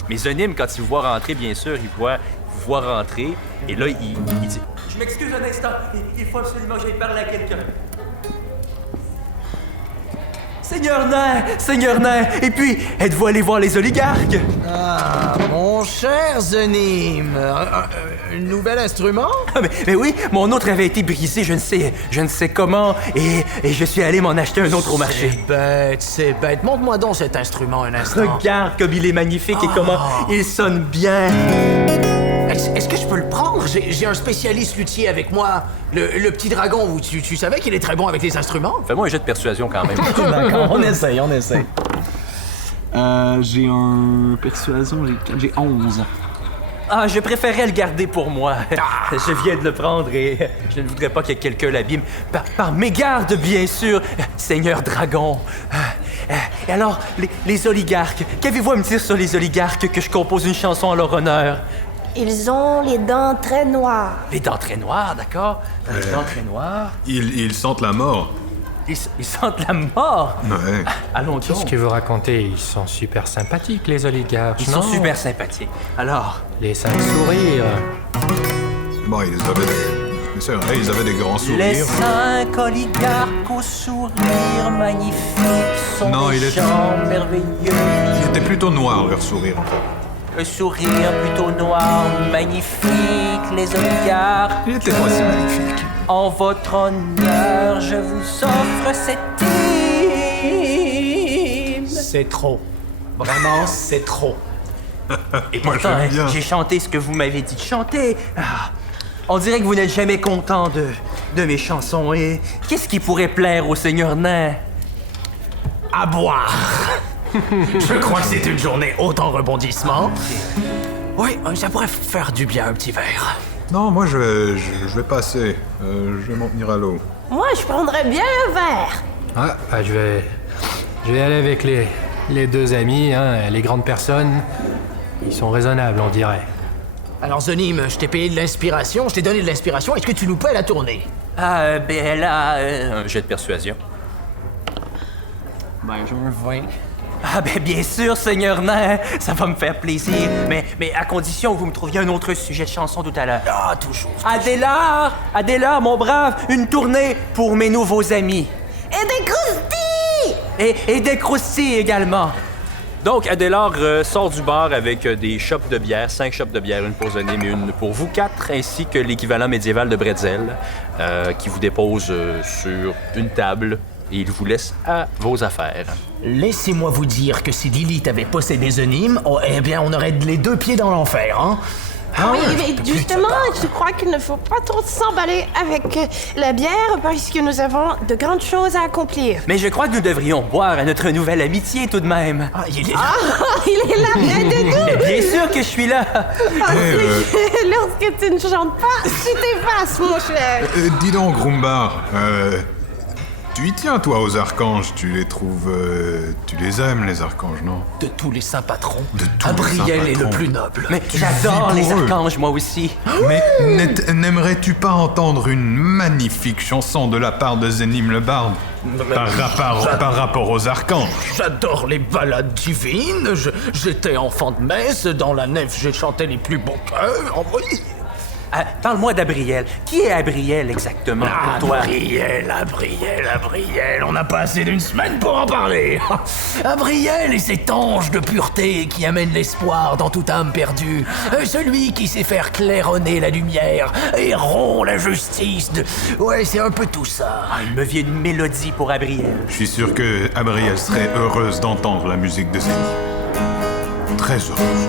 Mais Zenim, quand il vous voit rentrer, bien sûr, il vous voit rentrer. Et là, il dit « Je m'excuse un instant. Il faut absolument que j'aille parler à quelqu'un. » Seigneur Nain, et puis, êtes-vous allé voir les oligarques? Ah, mon cher Zenim, un nouvel instrument? Ah, mais oui, mon autre avait été brisé, je ne sais comment, et je suis allé m'en acheter un autre au marché. C'est bête. Montre-moi donc cet instrument un instant. Regarde comme il est magnifique et comment il sonne bien. Est-ce que je peux le prendre? J'ai un spécialiste luthier avec moi, le petit dragon. Tu savais qu'il est très bon avec les instruments? Fais-moi un jet de persuasion quand même. D'accord, on essaye. J'ai un persuasion, j'ai 11. Ah, je préférais le garder pour moi. Je viens de le prendre et je ne voudrais pas que quelqu'un l'abîme. Par mégarde, bien sûr, Seigneur Dragon. Et alors, les oligarques, qu'avez-vous à me dire sur les oligarques que je compose une chanson en leur honneur? Ils ont les dents très noires. Les dents très noires, d'accord? Les dents très noires. Ils sentent la mort. Ils sentent la mort? Ouais. Allons donc. Qu'est-ce que vous racontez? Ils sont super sympathiques, les oligarques, Ils sont super sympathiques. Alors? Les 5 sourires. Bon, c'est vrai, ils avaient des grands sourires. Les 5 oligarques au sourire magnifique sont des gens merveilleux. Il était plutôt noir, leur sourire, en fait. Le sourire plutôt noir, magnifique, les oligarques. Il était pas si magnifique. En votre honneur, je vous offre cette hymne. C'est trop. Vraiment, c'est trop. Et pourtant, j'ai chanté ce que vous m'avez dit de chanter. Ah, on dirait que vous n'êtes jamais content de mes chansons. Et qu'est-ce qui pourrait plaire au Seigneur Nain? À boire. Je crois que c'est une journée haute en rebondissements. Oui, ça pourrait faire du bien un petit verre. Non, moi, je vais passer. Je vais m'en tenir à l'eau. Moi, je prendrais bien un verre. Ah, ben, je vais aller avec les 2 amis, hein, les grandes personnes. Ils sont raisonnables, on dirait. Alors, Zenim, je t'ai payé de l'inspiration, je t'ai donné de l'inspiration. Est-ce que tu nous paies la tournée? Ah, ben là, un jet de persuasion. Ben, j'ai un 20. Ah, ben bien sûr, Seigneur Nain, ça va me faire plaisir. Mais à condition que vous me trouviez un autre sujet de chanson tout à l'heure. Ah, toujours. Adélard, mon brave, une tournée pour mes nouveaux amis. Et des croustilles! Et des croustilles également. Donc, Adélard sort du bar avec des chopes de bière, 5 chopes de bière, une pour Zenim et une pour vous 4, ainsi que l'équivalent médiéval de bretzel, qui vous dépose sur une table. Et il vous laisse à vos affaires. Laissez-moi vous dire que si Lilith avait possédé Zenim, eh bien, on aurait les 2 pieds dans l'enfer, hein? Oui, mais justement, je crois qu'il ne faut pas trop s'emballer avec la bière, puisque nous avons de grandes choses à accomplir. Mais je crois que nous devrions boire à notre nouvelle amitié, tout de même. Ah, il est là! Il est là près de nous! Mais bien sûr que je suis là! Lorsque tu ne chantes pas, tu t'effaces, mon cher! Dis donc, Grumbar, tu y tiens, toi, aux archanges. Tu les trouves... tu les aimes, les archanges, non? De tous les saints patrons, De tous les Abriel saints est le patrons. plus noble. Mais j'adore vis les pour eux. archanges, moi aussi. Mais n'aimerais-tu pas entendre une magnifique chanson de la part de Zenim le Barde par rapport aux archanges? J'adore les ballades divines. J'étais enfant de messe. Dans la nef, j'ai chanté les plus beaux chœurs. Oui. Parle-moi d'Abriel. Qui est Abriel exactement pour toi? Abriel, on n'a pas assez d'une semaine pour en parler. Abriel est cet ange de pureté qui amène l'espoir dans toute âme perdue. Celui qui sait faire claironner la lumière et rompt la justice. Ouais, c'est un peu tout ça. Il me vient une mélodie pour Abriel. Je suis sûr que Abriel serait heureuse d'entendre la musique de Zénie. Très heureuse.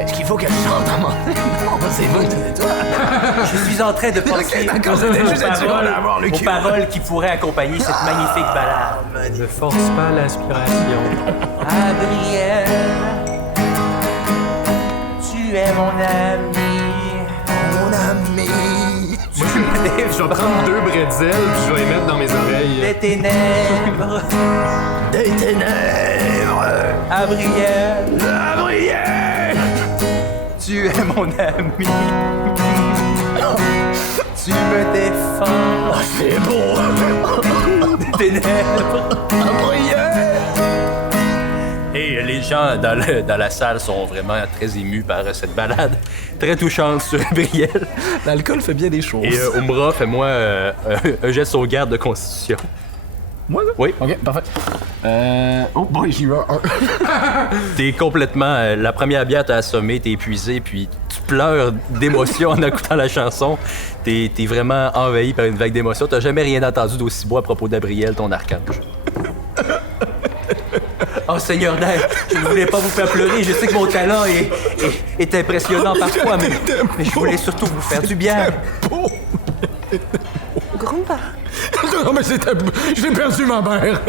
Est-ce qu'il faut qu'elle chante un moment? Non, c'est bon, c'est toi. Je suis en train de penser aux paroles qui pourraient accompagner cette magnifique balade. Ne force pas l'inspiration. Abriel, tu es mon ami. Mon ami. Je vais prendre 2 bretzels puis je vais les mettre dans mes oreilles. Des ténèbres. Des ténèbres. Abriel. Abriel. Tu es mon ami. Tu me défends. Oh, c'est beau. Des ténèbres. Abriel. Et les gens dans la salle sont vraiment très émus par cette balade très touchante sur Abriel. L'alcool fait bien des choses. Et Umbra, fais-moi un jet de sauvegarde de constitution. Moi, là? Oui. OK, parfait. Oh boy, j'ai eu un. T'es complètement... la première bière t'a assommé, t'es épuisé, puis tu pleures d'émotion en écoutant la chanson. T'es vraiment envahi par une vague d'émotion. T'as jamais rien entendu d'aussi beau à propos d'Abriel, ton archange. Oh Seigneur Nain, je ne voulais pas vous faire pleurer. Je sais que mon talent est impressionnant parfois, mais je voulais surtout vous faire du bien. Grumba. Non, mais c'était... J'ai perdu ma mère.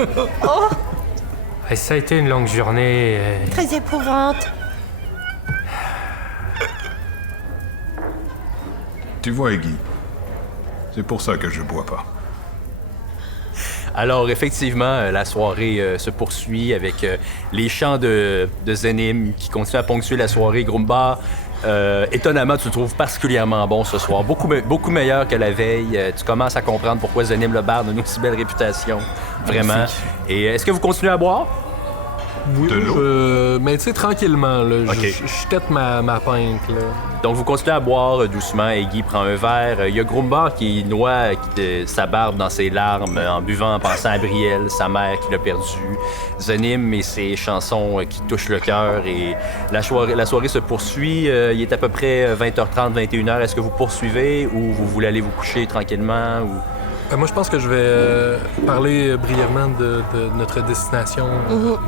Oh, Ça a été une longue journée. très éprouvante. Tu vois, Iggy, c'est pour ça que je bois pas. Alors, effectivement, la soirée se poursuit avec les chants de Zenim qui continuent à ponctuer la soirée. Grumbar, étonnamment, tu le trouves particulièrement bon ce soir. Beaucoup meilleur que la veille. Tu commences à comprendre pourquoi Zenim le Barde a une aussi belle réputation. Vraiment. Merci. Et est-ce que vous continuez à boire? Oui, De l'eau? mais tu sais, tranquillement, là. Ok. Je tête ma pinte, là. Donc, vous continuez à boire doucement. Eggy prend un verre. Il y a Grumbar qui noie sa barbe dans ses larmes en buvant, en pensant à Brielle, sa mère qui l'a perdu. Zenim et ses chansons qui touchent le cœur. Et la soirée se poursuit. Il est à peu près 20h30, 21h. Est-ce que vous poursuivez ou vous voulez aller vous coucher tranquillement? Ou... Moi, je pense que je vais parler brièvement de notre destination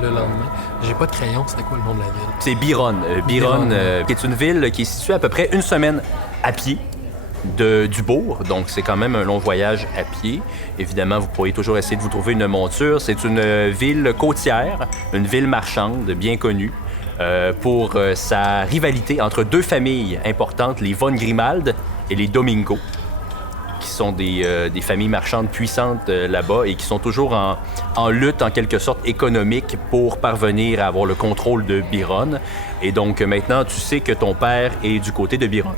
le lendemain. J'ai pas de crayon, c'est quoi le nom de la ville? C'est Biron. Biron, qui est une ville qui est située à peu près une semaine à pied du bourg. Donc, c'est quand même un long voyage à pied. Évidemment, vous pourriez toujours essayer de vous trouver une monture. C'est une ville côtière, une ville marchande bien connue pour sa rivalité entre 2 familles importantes, les Von Grimald et les Domingo, qui sont des familles marchandes puissantes là-bas et qui sont toujours en lutte, en quelque sorte, économique pour parvenir à avoir le contrôle de Biron. Et donc, maintenant, tu sais que ton père est du côté de Biron.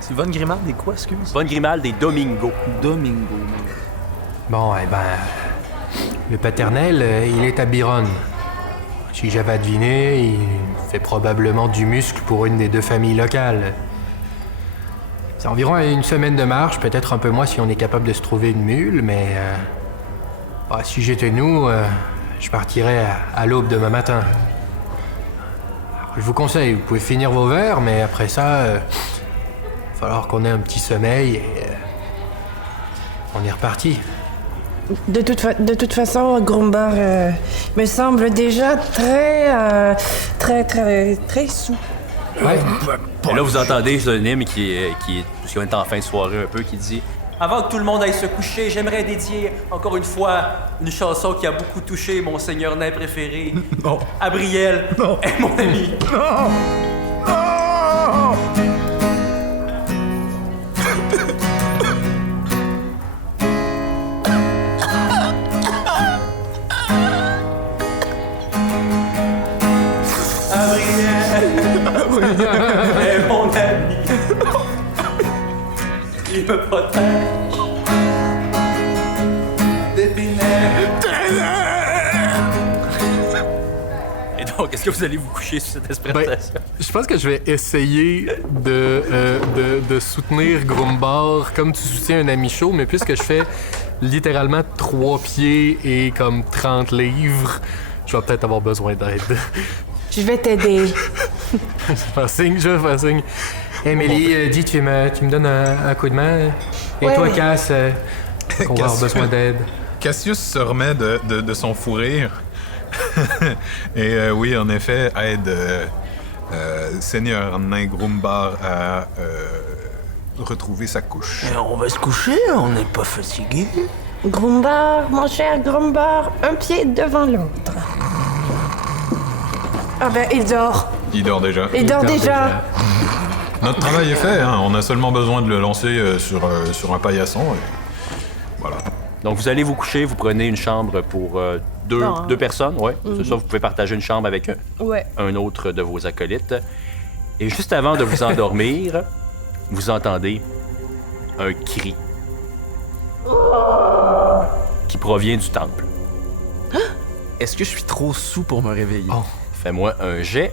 C'est Von Grimald et quoi, excuse? Von Grimald et Domingo. Domingo. Bon, le paternel, il est à Biron. Si j'avais à deviner, il fait probablement du muscle pour une des 2 familles locales. C'est environ une semaine de marche, peut-être un peu moins si on est capable de se trouver une mule, mais si j'étais nous, je partirais à l'aube demain matin. Je vous conseille, vous pouvez finir vos verres, mais après ça, il va falloir qu'on ait un petit sommeil et on est reparti. De toute façon, Grumbar me semble déjà très sous. Ouais. Et là, vous entendez Zenim qui est en fin de soirée un peu, qui dit « Avant que tout le monde aille se coucher, j'aimerais dédier encore une fois une chanson qui a beaucoup touché mon seigneur nain préféré. Non. Abriel est mon ami. Non! Non! est mon ami. Il me protège des ténèbres. Donc, est-ce que vous allez vous coucher sur cette expression? Je pense que je vais essayer de soutenir Grumbar comme tu soutiens un ami chaud, mais puisque je fais littéralement 3 pieds et comme 30 livres, je vais peut-être avoir besoin d'aide. Je vais t'aider. Je vais faire signe. Émilie, dis, tu me donnes un coup de main. Et Ouais. toi, Cass, on va avoir besoin d'aide. Cassius se remet de son fou rire. Et oui, en effet, aide Seigneur Nain Grumbar à retrouver sa couche. On va se coucher, on n'est pas fatigué. Grumbar, mon cher Grumbar, un pied devant l'autre. Ah ben, il dort. Il dort déjà. Il dort déjà. Notre travail est fait, hein. On a seulement besoin de le lancer sur un paillasson. Et... voilà. Donc, vous allez vous coucher, vous prenez une chambre pour deux personnes, ouais. C'est ça, vous pouvez partager une chambre avec un autre de vos acolytes. Et juste avant de vous endormir, vous entendez un cri qui provient du temple. Est-ce que je suis trop sous pour me réveiller? Oh. Fais-moi un jet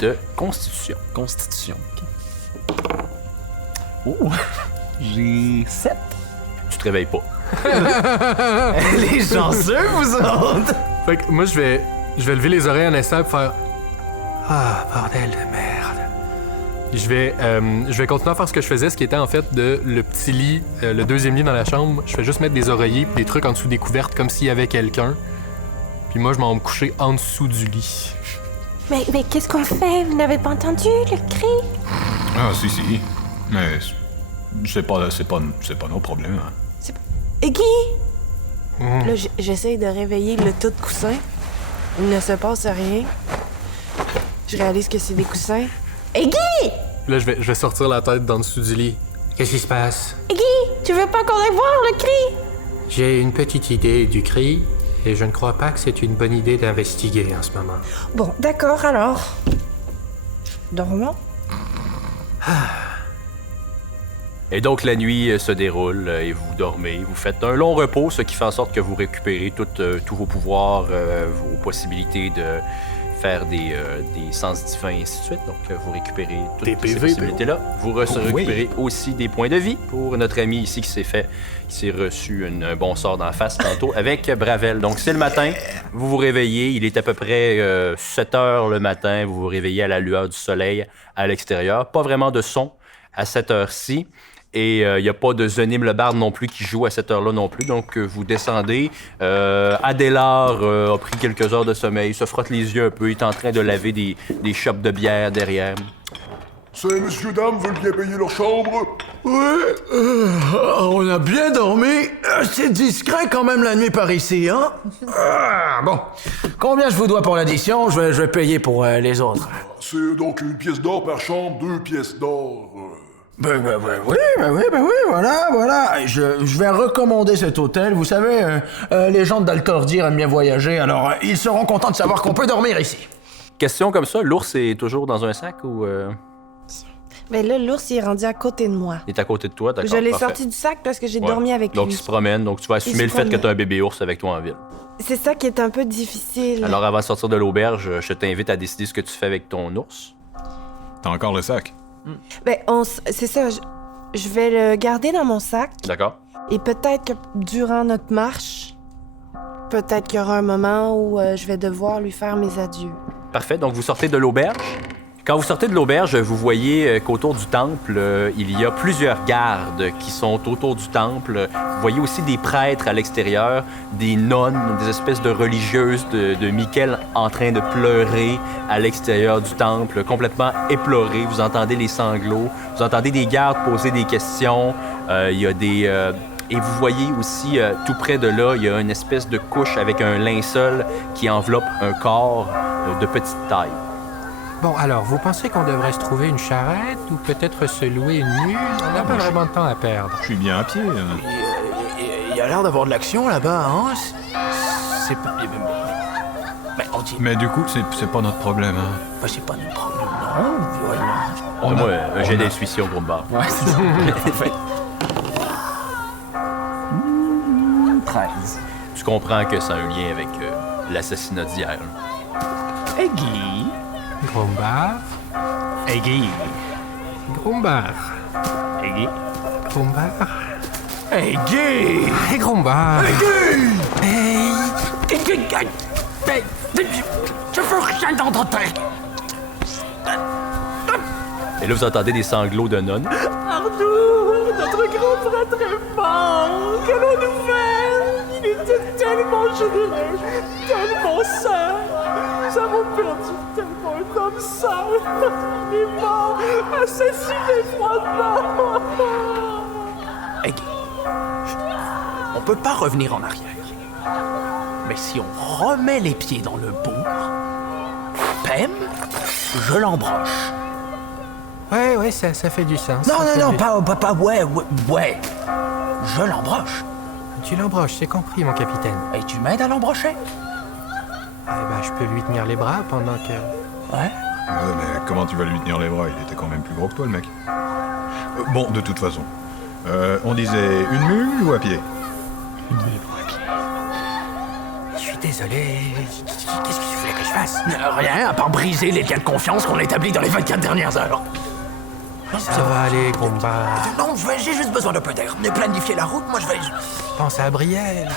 de constitution. Constitution, OK. Oh, j'ai 7. Tu te réveilles pas. Les chanceux, vous autres! Fait que moi, je vais lever les oreilles en instant pour faire « Ah, bordel de merde! » Je vais continuer à faire ce que je faisais, ce qui était en fait le petit lit, le deuxième lit dans la chambre. Je vais juste mettre des oreillers et des trucs en dessous des couvertes comme s'il y avait quelqu'un. Puis moi, je m'en vais me coucher en dessous du lit. Mais qu'est-ce qu'on fait? Vous n'avez pas entendu le cri? Ah, si. Mais c'est pas nos problèmes. Hein. Et Guy? Là, j'essaye de réveiller le tas de coussins. Il ne se passe rien. Je réalise que c'est des coussins. Et Guy! Là, je vais sortir la tête d'en dessous du lit. Qu'est-ce qui se passe? Et Guy, tu veux pas qu'on aille voir le cri? J'ai une petite idée du cri, et je ne crois pas que c'est une bonne idée d'investiguer en ce moment. Bon, d'accord, alors. Dormons. Et donc, la nuit se déroule et vous dormez. Vous faites un long repos, ce qui fait en sorte que vous récupérez tous vos pouvoirs, vos possibilités de faire des sens divins et ainsi de suite. Donc, vous récupérez toutes Des ces PV, possibilités-là. Vous récupérez aussi des points de vie pour notre ami ici qui s'est reçu un bon sort d'en face tantôt avec Bravel. Donc, c'est le matin, vous vous réveillez. Il est à peu près 7 heures le matin. Vous vous réveillez à la lueur du soleil à l'extérieur. Pas vraiment de son à cette heure-ci. Et il n'y a pas de Zenim le barde non plus qui joue à cette heure-là non plus. Donc, vous descendez. Adélard a pris quelques heures de sommeil, se frotte les yeux un peu. Il est en train de laver des chopes de bière derrière. Ces messieurs, dames veulent bien payer leur chambre? Oui, on a bien dormi. C'est discret quand même la nuit par ici, hein? Bon, combien je vous dois pour l'addition? Je vais payer pour les autres. C'est donc 1 pièce d'or par chambre, 2 pièces d'or. Oui, voilà. Je vais recommander cet hôtel. Vous savez, les gens d'Altordir aiment bien voyager, alors ils seront contents de savoir qu'on peut dormir ici. Question comme ça, l'ours est toujours dans un sac ou Mais là, l'ours, il est rendu à côté de moi. il est à côté de toi? D'accord, Je l'ai parfait. sorti du sac parce que j'ai Ouais. dormi avec Donc, lui. il se promène. Donc, tu vas assumer se le fait que promène. tu as un bébé ours avec toi en ville. C'est ça qui est un peu difficile. Alors, avant de sortir de l'auberge, je t'invite à décider ce que tu fais avec ton ours. T'as encore le sac? Ben, c'est ça. Je vais le garder dans mon sac. D'accord? Et peut-être que durant notre marche, peut-être qu'il y aura un moment où je vais devoir lui faire mes adieux. Parfait. Donc, vous sortez de l'auberge. Quand vous sortez de l'auberge, vous voyez qu'autour du temple, il y a plusieurs gardes qui sont autour du temple. Vous voyez aussi des prêtres à l'extérieur, des nonnes, des espèces de religieuses de Miquel en train de pleurer à l'extérieur du temple, complètement éplorées. Vous entendez les sanglots, vous entendez des gardes poser des questions. Il y a des... Et vous voyez aussi, tout près de là, il y a une espèce de couche avec un linceul qui enveloppe un corps de petite taille. Bon, alors, vous pensez qu'on devrait se trouver une charrette ou peut-être se louer une mule? On n'a pas vraiment de temps à perdre. Je suis bien à pied. Il y a l'air d'avoir de l'action là-bas, hein? C'est pas... Mais on dit... Mais du coup, c'est pas notre problème. Hein. Ben, c'est pas notre problème, non? Voilà. Moi, un jet d'intuition, Grumbar. Ouais, c'est ça. Fait. 13. Tu comprends que c'est un lien avec l'assassinat d'hier. Eggy. Grumbar. Eggy. Grumbar. Eggy. Grumbar. Eggy. Hey, Grumbar. Hey, je veux rien d'entendre. Et là, vous entendez des sanglots de nonne. Arthur, notre grand prêtre est mort. Qu'allons nous faire? Il était tellement généreux, tellement saint. Nous avons perdu tellement un homme saint. Il est mort, assassiné froidement. Eggy. On peut pas revenir en arrière. Mais si on remet les pieds dans le bourg, Pem, je l'embroche. Ouais, ça fait du sens. Non, pas ouais. Je l'embroche. Tu l'embroches, c'est compris, mon capitaine. Et tu m'aides à l'embrocher? Je peux lui tenir les bras pendant que... Ouais. Ouais, mais comment tu vas lui tenir les bras? Il était quand même plus gros que toi, le mec. Bon, de toute façon. On disait une mule ou à pied? Une mule ou à pied. Je suis désolé. Qu'est-ce que tu voulais que je fasse? Rien, à part briser les liens de confiance qu'on a établis dans les 24 dernières heures. Ça va aller, Grumbar. Non, j'ai juste besoin de peu d'air. Planifier la route, moi je vais... Pense à Abriel.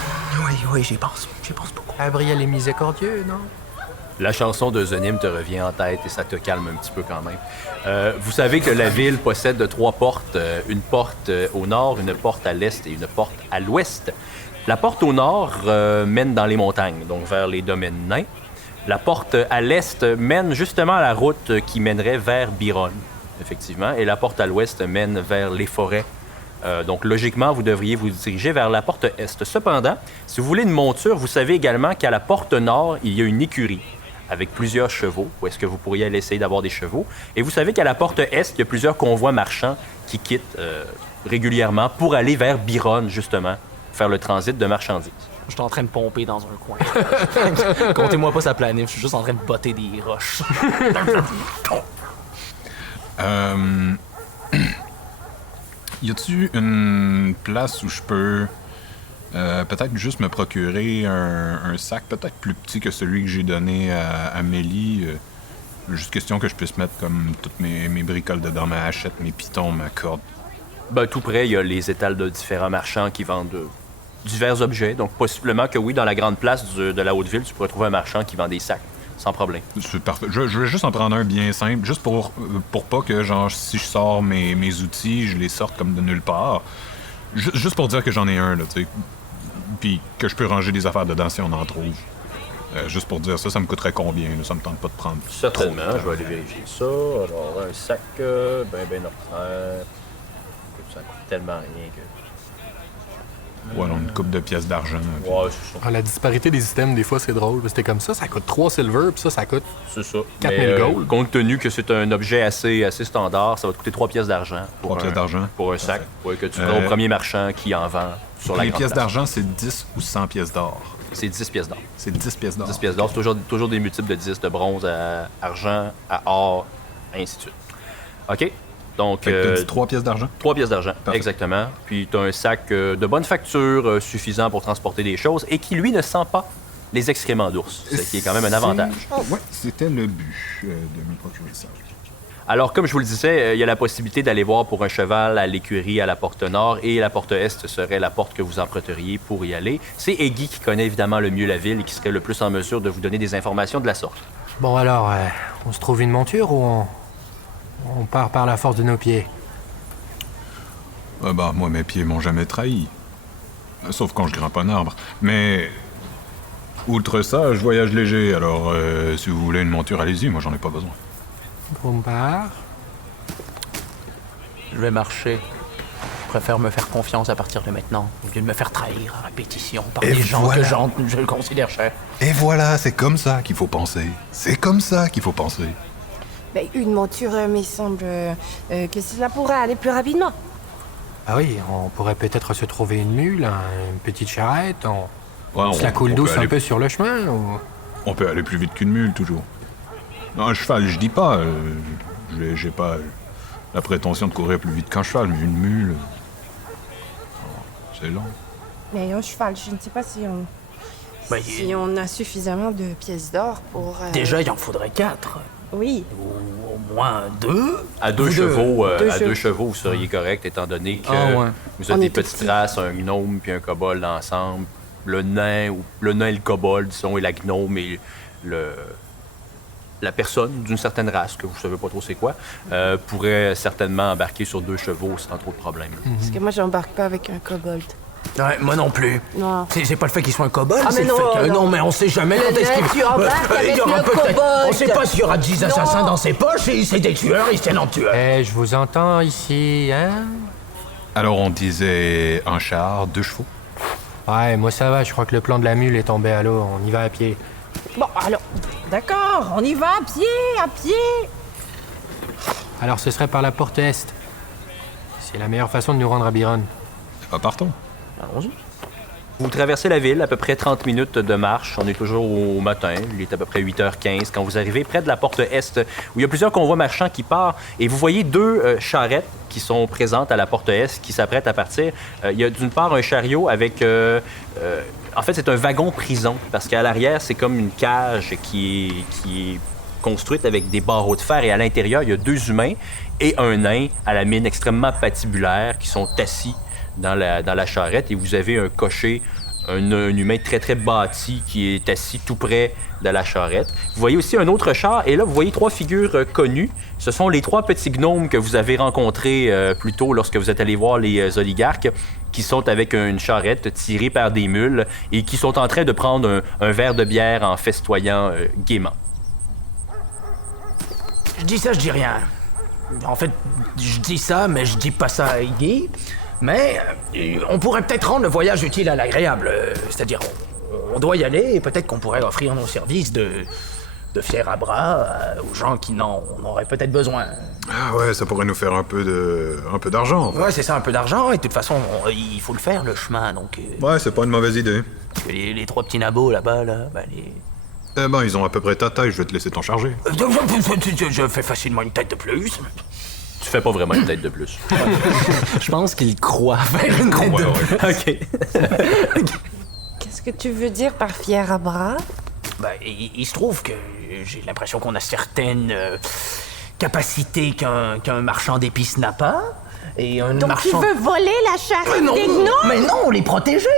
Oui, j'y pense beaucoup. Abriel est miséricordieux, non? La chanson de Zonim te revient en tête et ça te calme un petit peu quand même. Vous savez que la ville possède 3 portes. Une porte au nord, une porte à l'est et une porte à l'ouest. La porte au nord mène dans les montagnes, donc vers les domaines nains. La porte à l'est mène justement à la route qui mènerait vers Biron, effectivement. Et la porte à l'ouest mène vers les forêts. Donc, logiquement, vous devriez vous diriger vers la porte est. Cependant, si vous voulez une monture, vous savez également qu'à la porte nord, il y a une écurie avec plusieurs chevaux, où est-ce que vous pourriez aller essayer d'avoir des chevaux. Et vous savez qu'à la porte est, il y a plusieurs convois marchands qui quittent régulièrement pour aller vers Biron, justement, faire le transit de marchandises. Je suis en train de pomper dans un coin. Comptez-moi pas sa planif, je suis juste en train de botter des roches. Y a-tu une place où je peux peut-être juste me procurer un sac peut-être plus petit que celui que j'ai donné à Mélie? Juste question que je puisse mettre comme toutes mes bricoles dedans, ma hachette, mes pitons, ma corde. Ben, tout près, il y a les étals de différents marchands qui vendent divers objets. Donc, possiblement que oui, dans la grande place de la Haute-Ville, tu pourrais trouver un marchand qui vend des sacs. Sans problème. C'est parfait. Je vais juste en prendre un bien simple, juste pour pas que, genre, si je sors mes outils, je les sorte comme de nulle part. Juste pour dire que j'en ai un, là, tu sais. Puis que je peux ranger des affaires dedans si on en trouve. Juste pour dire ça me coûterait combien, là? Ça me tente pas de prendre. Certainement, je vais aller vérifier ça. Alors, un sac ben ordinaire. Ça coûte tellement rien que... Ouais, une coupe de pièces d'argent. Ouais, c'est ça. La disparité des items, des fois, c'est drôle. C'était comme ça coûte 3 silver, puis ça coûte c'est ça. 4000 gold. Compte tenu que c'est un objet assez standard, ça va te coûter 3 pièces d'argent. 3 pièces d'argent? Pour un sac. Ouais, que tu feras au premier marchand qui en vend sur la les grande pièces place. d'argent, c'est 10 ou 100 pièces d'or? C'est 10 pièces d'or. C'est 10 pièces d'or? 10 pièces d'or, c'est toujours des multiples de 10, de bronze à argent, à or, ainsi de suite. OK? Donc, t'as dit 3 pièces d'argent? 3 pièces d'argent, Parfait. exactement. Puis tu as un sac de bonne facture suffisant pour transporter des choses et qui, lui, ne sent pas les excréments d'ours, ce qui est quand même un avantage. Ouais, c'était le but de me procurer ça. Alors, comme je vous le disais, il y a la possibilité d'aller voir pour un cheval à l'écurie à la porte nord et la porte est serait la porte que vous emprunteriez pour y aller. C'est Eggy qui connaît évidemment le mieux la ville et qui serait le plus en mesure de vous donner des informations de la sorte. Bon alors, on se trouve une monture ou on part par la force de nos pieds? Moi, mes pieds m'ont jamais trahi. Sauf quand je grimpe un arbre. Mais, outre ça, je voyage léger, alors si vous voulez une monture, allez-y, moi j'en ai pas besoin. Grumbar. Je vais marcher. Je préfère me faire confiance à partir de maintenant, au lieu de me faire trahir à répétition par Et des gens voilà. que je considère chers. Et voilà, c'est comme ça qu'il faut penser. C'est comme ça qu'il faut penser. Ben, une monture, me semble que cela pourrait aller plus rapidement. Ah oui, on pourrait peut-être se trouver une mule, une petite charrette, on se la coule on douce peut un aller- peu sur le chemin ou... On peut aller plus vite qu'une mule, toujours. Non, un cheval, je dis pas. J'ai pas la prétention de courir plus vite qu'un cheval, mais une mule... c'est long. Mais un cheval, je ne sais pas si Ben, Si on a suffisamment de pièces d'or pour... Déjà, il en faudrait 4. Oui. Ou au moins 2. À deux Deux chevaux, vous seriez correct, étant donné que vous On avez des est tout petites petits. races, un gnome puis un kobold ensemble. Le nain et le kobold, disons, et la gnome et la personne d'une certaine race, que vous savez pas trop c'est quoi, pourrait certainement embarquer sur 2 chevaux sans trop de problèmes. Parce que moi, j'embarque pas avec un kobold. Ouais, moi non plus. Non. C'est pas le fait qu'il soit un kobold, Ah, c'est mais le fait non, que... non. Non, mais on sait jamais quand est-ce qu'il... Tu embarques avec il y aura le peut-être... kobold. On sait pas s'il y aura 10 assassins Non. dans ses poches et c'est des tueurs, ils se tiennent en tueurs. Eh, je vous entends ici, hein? Alors on disait un char, 2 chevaux. Ouais, moi ça va, je crois que le plan de la mule est tombé à l'eau, on y va à pied. Bon, alors, d'accord, on y va à pied, à pied. Alors ce serait par la porte est. C'est la meilleure façon de nous rendre à Byron. Partons. Allons-y. Vous traversez la ville, à peu près 30 minutes de marche. On est toujours au matin. Il est à peu près 8h15 quand vous arrivez près de la porte est, où il y a plusieurs convois marchands qui partent. Et vous voyez 2 charrettes qui sont présentes à la porte est, qui s'apprêtent à partir. Il y a d'une part un chariot avec... en fait, c'est un wagon-prison, parce qu'à l'arrière, c'est comme une cage qui est construite avec des barreaux de fer. Et à l'intérieur, il y a 2 humains et un nain à la mine extrêmement patibulaire qui sont assis dans la charrette, et vous avez un cocher, un humain très, très bâti qui est assis tout près de la charrette. Vous voyez aussi un autre char, et là, vous voyez 3 figures connues. Ce sont les 3 petits gnomes que vous avez rencontrés plus tôt lorsque vous êtes allé voir les oligarques, qui sont avec une charrette tirée par des mules et qui sont en train de prendre un verre de bière en festoyant gaiement. Je dis ça, je dis rien. En fait, je dis ça, mais je dis pas ça à Iggy. Mais on pourrait peut-être rendre le voyage utile à l'agréable. C'est-à-dire, on doit y aller et peut-être qu'on pourrait offrir nos services de fier à bras aux gens qui n'en auraient peut-être besoin. Ah ouais, ça pourrait nous faire un peu d'argent. Ouais, c'est ça, un peu d'argent. Et de toute façon, il faut le faire, le chemin. Donc, Ouais, c'est pas une mauvaise idée. les 3 petits nabots là-bas, là, Eh ben, ils ont à peu près ta taille, je vais te laisser t'en charger. Je fais facilement une tête de plus. Tu fais pas vraiment une tête de plus. Je pense qu'il croit. Faire une tête de... OK. Qu'est-ce que tu veux dire par fier à bras? Ben, il se trouve que j'ai l'impression qu'on a certaines capacités qu'un marchand d'épices n'a pas. Et un Donc marchand... tu veux voler la charrette non, des gnomes? mais non, les protéger.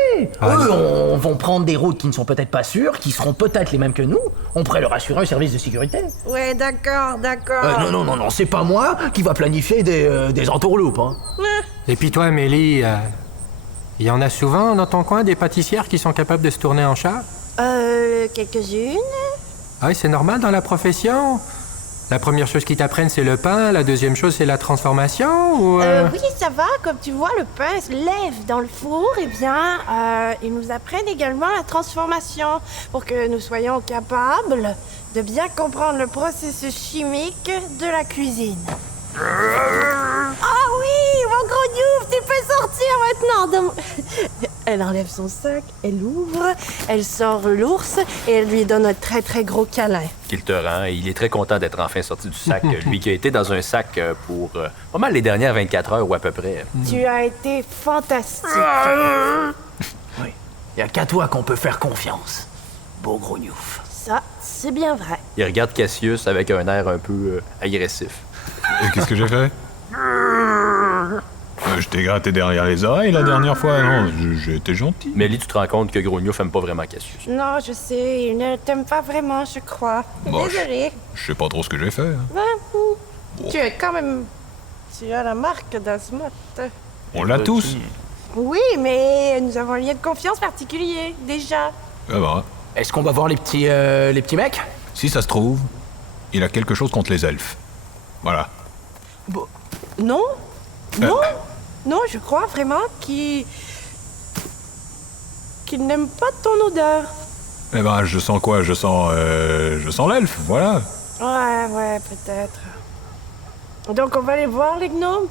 Eux vont prendre des routes qui ne sont peut-être pas sûres, qui seront peut-être les mêmes que nous. On pourrait leur assurer un service de sécurité. Ouais, d'accord, d'accord. Non, c'est pas moi qui va planifier des entourloupes, hein. Et puis toi, Mélie, il y en a souvent dans ton coin des pâtissières qui sont capables de se tourner en char? Quelques-unes. Ah oui, c'est normal dans la profession? La première chose qu'ils t'apprennent, c'est le pain. La deuxième chose, c'est la transformation ou Oui, ça va. Comme tu vois, le pain se lève dans le four. Eh bien, ils nous apprennent également la transformation pour que nous soyons capables de bien comprendre le processus chimique de la cuisine. Ah oui, mon gros Youf, tu peux sortir maintenant. Elle enlève son sac, elle ouvre, elle sort l'ours et elle lui donne un très très gros câlin. Qu'il te rend, et il est très content d'être enfin sorti du sac. Lui qui a été dans un sac pour pas mal les dernières 24 heures ou à peu près. Tu as été fantastique. Oui, y a qu'à toi qu'on peut faire confiance. Beau gros Youf. Ça, c'est bien vrai. Il regarde Cassius avec un air un peu agressif. Et qu'est-ce que j'ai fait? Je t'ai gratté derrière les oreilles la dernière fois, non? J'ai été gentil. Melly, tu te rends compte que Grognouf aime pas vraiment Cassius. Non, je sais, il ne t'aime pas vraiment, je crois. Bon, Désolée. Je sais pas trop ce que j'ai fait. Tu es quand même... Tu as la marque d'Asmoth. On l'a tous. Oui, mais nous avons un lien de confiance particulier, déjà. Ah bah. Est-ce qu'on va voir les petits mecs? Si ça se trouve, il a quelque chose contre les elfes. Voilà. Bon, non. Non. Non, je crois vraiment qu'il n'aime pas ton odeur. Eh ben, je sens quoi? Je sens l'elfe, voilà. Ouais, peut-être. Donc on va aller voir les gnomes?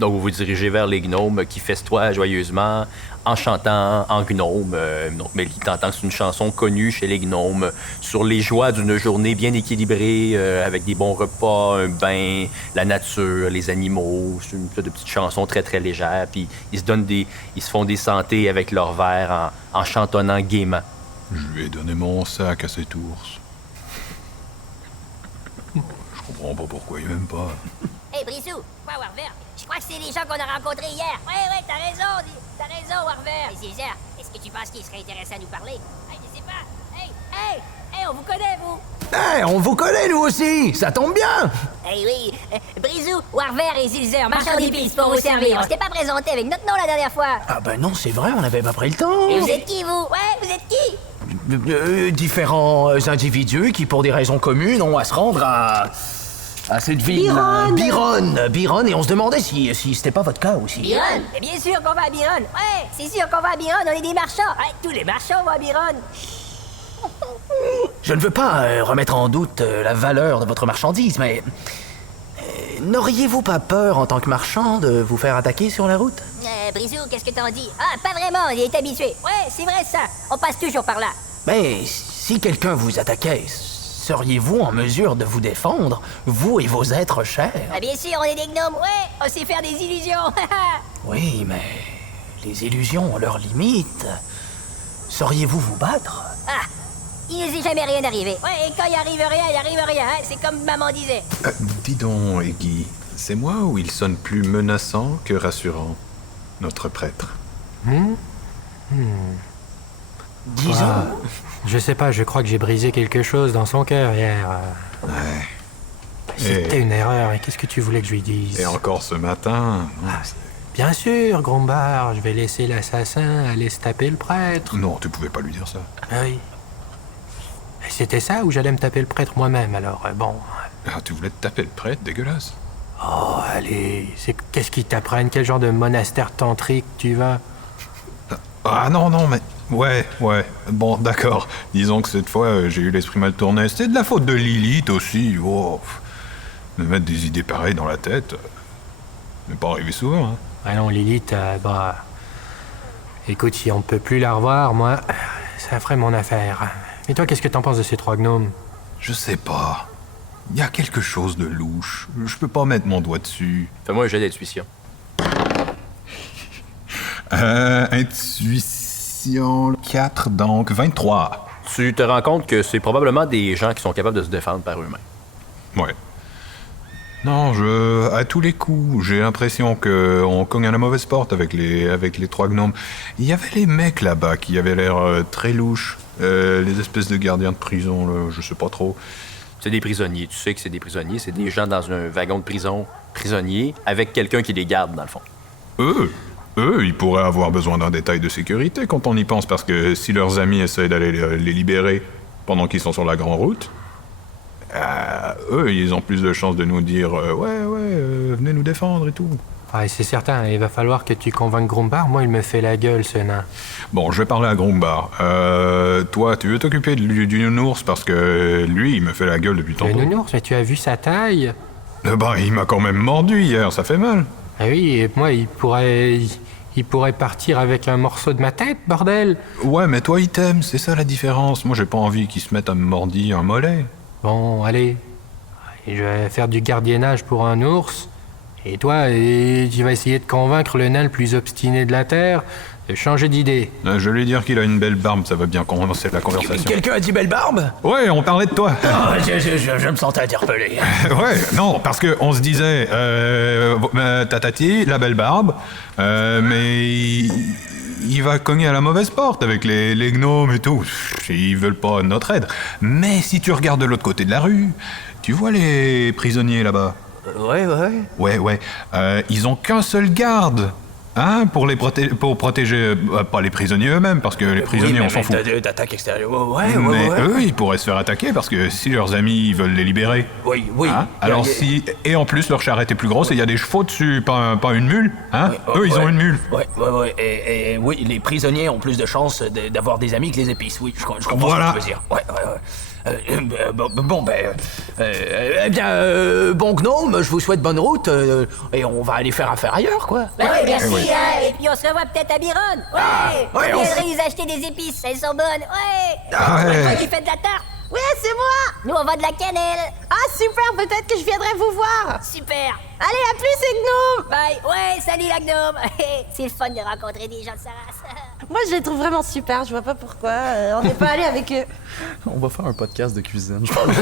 Donc, vous vous dirigez vers les gnomes qui festoient joyeusement en chantant en gnome. Donc, Mélie, t'entends que c'est une chanson connue chez les gnomes sur les joies d'une journée bien équilibrée, avec des bons repas, un bain, la nature, les animaux. C'est une sorte de petite chanson très, très légère. Puis, ils se font des santés avec leur verre en chantonnant gaiement. Je lui ai donné mon sac à cet ours. Je comprends pas pourquoi il m'aime pas. Hey, Brisou, quoi, Warver? Je crois que c'est les gens qu'on a rencontrés hier. Ouais, t'as raison, Warver. Mais Zilzer, est-ce que tu penses qu'ils seraient intéressés à nous parler? Hey, je sais pas. Hey, on vous connaît, vous? Hey, on vous connaît, nous aussi! Ça tombe bien! Hey, oui. Brisou, Warver et Zilzer, marchands d'épices pour vous servir. On s'était pas présenté avec notre nom la dernière fois. Ah ben non, c'est vrai, on n'avait pas pris le temps. Et vous êtes qui, vous? Ouais, vous êtes qui? Différents individus qui, pour des raisons communes, ont à se rendre à cette ville. Biron, et on se demandait si c'était pas votre cas aussi. Biron? Mais bien sûr qu'on va à Biron. Ouais, c'est sûr qu'on va à Biron, on est des marchands. Ouais, tous les marchands vont à Biron. Je ne veux pas remettre en doute la valeur de votre marchandise, mais n'auriez-vous pas peur en tant que marchand de vous faire attaquer sur la route? Brisou, qu'est-ce que t'en dis? Ah, pas vraiment, il est habitué. Ouais, c'est vrai ça, on passe toujours par là. Mais si quelqu'un vous attaquait, seriez-vous en mesure de vous défendre, vous et vos êtres chers? Ah, bien sûr, on est des gnomes, ouais, on sait faire des illusions. Oui, mais les illusions ont leurs limites. Sauriez-vous vous battre? Ah, il nous est jamais rien arrivé. Ouais, et quand il arrive rien, hein, c'est comme maman disait. Dis donc, Eggy, c'est moi ou il sonne plus menaçant que rassurant, notre prêtre? Disons. Je sais pas, je crois que j'ai brisé quelque chose dans son cœur hier. Ouais. C'était une erreur, et qu'est-ce que tu voulais que je lui dise? Et encore ce matin. Bien sûr, Grombar, je vais laisser l'assassin aller se taper le prêtre. Non, tu pouvais pas lui dire ça. Ah oui. Et c'était ça ou j'allais me taper le prêtre moi-même, alors bon. Ah, tu voulais te taper le prêtre, dégueulasse. Oh, allez, qu'est-ce qu'ils t'apprennent? Quel genre de monastère tantrique tu vas? Ah non, mais... Ouais. Bon, d'accord. Disons que cette fois, j'ai eu l'esprit mal tourné. C'était de la faute de Lilith aussi. Oh, me mettre des idées pareilles dans la tête. Ça m'est pas arrivé souvent, hein. Ah non, Lilith, Écoute, si on peut plus la revoir, moi, ça ferait mon affaire. Et toi, qu'est-ce que t'en penses de ces 3 gnomes? Je sais pas. Il y a quelque chose de louche. Je peux pas mettre mon doigt dessus. Fais-moi un jet d'intuition. Intuition 4, donc 23. Tu te rends compte que c'est probablement des gens qui sont capables de se défendre par eux-mêmes. Ouais. Non, à tous les coups, j'ai l'impression qu'on cogne à la mauvaise porte avec les 3 gnomes. Il y avait les mecs là-bas qui avaient l'air très louches. Les espèces de gardiens de prison, là, je sais pas trop. C'est des prisonniers, tu sais que c'est des prisonniers. C'est des gens dans un wagon de prison, prisonniers, avec quelqu'un qui les garde, dans le fond. Eux, ils pourraient avoir besoin d'un détail de sécurité quand on y pense, parce que si leurs amis essaient d'aller les libérer pendant qu'ils sont sur la grande route, eux, ils ont plus de chances de nous dire venez nous défendre et tout. Ouais, c'est certain, il va falloir que tu convainques Grombar. Moi, il me fait la gueule, ce nain. Bon, je vais parler à Grombar. Toi, tu veux t'occuper du nounours parce que lui, il me fait la gueule depuis tantôt. Le nounours, mais tu as vu sa taille? Il m'a quand même mordu hier, ça fait mal. Ah oui, et moi, il pourrait partir avec un morceau de ma tête, bordel. Ouais, mais toi, il t'aime, c'est ça la différence. Moi, j'ai pas envie qu'il se mette à me mordiller un mollet. Bon, allez. Je vais faire du gardiennage pour un ours. Et toi, tu vas essayer de convaincre le nain le plus obstiné de la Terre de changer d'idée. Je vais lui dire qu'il a une belle barbe, ça va bien commencer la conversation. Quelqu'un a dit belle barbe? Ouais, on parlait de toi. Je me sentais interpellé. Ouais, non, parce qu'on se disait, tatati, la belle barbe, mais il va cogner à la mauvaise porte avec les gnomes et tout. Ils veulent pas notre aide. Mais si tu regardes de l'autre côté de la rue, tu vois les prisonniers là-bas. Ouais. Ils ont qu'un seul garde, hein, pour protéger, pas les prisonniers eux-mêmes, parce que les prisonniers, on s'en fout. D'attaque extérieure, mais eux, ils pourraient se faire attaquer, parce que si leurs amis veulent les libérer. Oui. Hein, alors et en plus, leur charrette est plus grosse et il y a des chevaux dessus, pas une mule, hein. Eux, ils ont une mule. Ouais. Et oui, les prisonniers ont plus de chances d'avoir des amis que les épices, oui, je comprends ce que tu veux dire. Ouais. Bon gnome, je vous souhaite bonne route et on va aller faire affaire ailleurs, quoi. Bah ouais, merci, hein. Et puis on se revoit peut-être à Biron. Ouais, on viendrez nous acheter des épices, elles sont bonnes. Ouais. Toi qui fais de la tarte. Ouais, c'est moi! Nous, on vend de la cannelle. Ah, super, peut-être que je viendrai vous voir! Super. Allez, à plus, les gnomes! Bye. Ouais, salut la gnome. C'est le fun de rencontrer des gens de sa race. Moi, je les trouve vraiment super, je vois pas pourquoi. On n'est pas allé avec eux. On va faire un podcast de cuisine, je pense.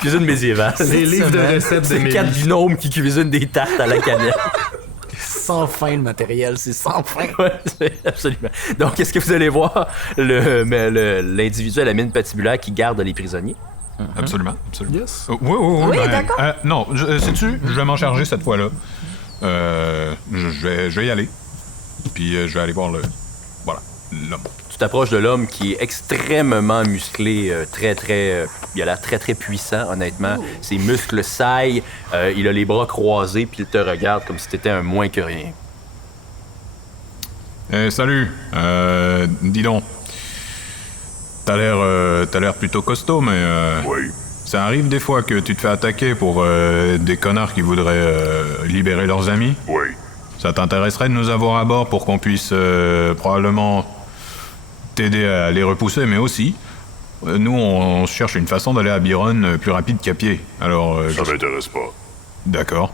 Cuisine médiévale. Les livres de recettes de C'est Mélie. 4 gnomes qui cuisinent des tartes à la cannelle. Sans fin le matériel, c'est sans fin. Ouais, c'est absolument. Donc, est-ce que vous allez voir l'individu à la mine patibulaire qui garde les prisonniers? Absolument, absolument. Yes. Oui, Oui, d'accord. non, sais-tu, je vais m'en charger cette fois-là. Je vais y aller. Puis je vais aller voir l'homme. Tu t'approches de l'homme qui est extrêmement musclé, il a l'air très, très puissant, honnêtement. Ses muscles saillent, il a les bras croisés, puis il te regarde comme si t'étais un moins que rien. Salut. Dis donc. T'as l'air plutôt costaud, mais Oui. ça arrive des fois que tu te fais attaquer pour des connards qui voudraient libérer leurs amis. Oui. Ça t'intéresserait de nous avoir à bord pour qu'on puisse probablement t'aider à les repousser, mais aussi, nous, on cherche une façon d'aller à Biron plus rapide qu'à pied. Alors, Ça m'intéresse pas. D'accord.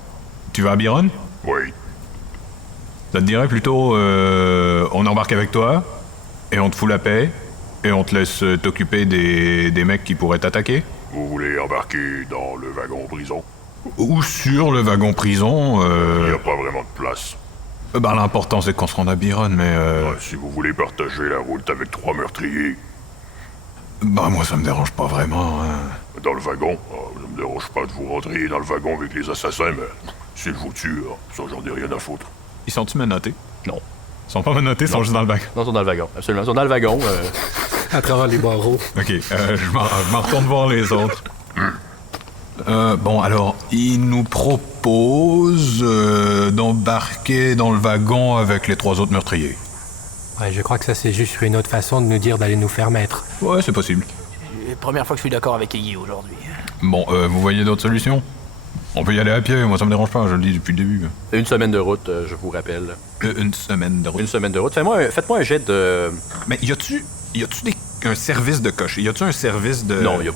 Tu vas à Biron? Oui. Ça te dirait plutôt, on embarque avec toi, et on te fout la paix, et on te laisse t'occuper des mecs qui pourraient t'attaquer? Vous voulez embarquer dans le wagon prison? Ou sur le wagon prison, Il n'y a pas vraiment de place. l'important c'est qu'on se rende à Biron, mais Si vous voulez partager la route avec 3 meurtriers, moi ça me dérange pas vraiment, hein. dans le wagon, ça me dérange pas de vous rentrer dans le wagon avec les assassins, mais s'ils vous tuent, ça j'en ai rien à foutre. Ils sont-ils menottés? Non. Ils sont pas menottés, ils sont juste dans le wagon. Non, ils sont dans le wagon, absolument. Ils sont dans le wagon. À travers les barreaux. Ok, je m'en retourne voir les autres. Bon, alors, il nous propose d'embarquer dans le wagon avec les 3 autres meurtriers. Ouais, je crois que ça, c'est juste une autre façon de nous dire d'aller nous faire mettre. Ouais, c'est possible. Première fois que je suis d'accord avec Iggy aujourd'hui. Bon, vous voyez d'autres solutions? On peut y aller à pied, moi ça me dérange pas, je le dis depuis le début. Une semaine de route, je vous rappelle. Une semaine de route. Une semaine de route. Faites-moi un jet de... Mais y a-tu un service de cocher? Y a-tu un service de... Non, il n'y a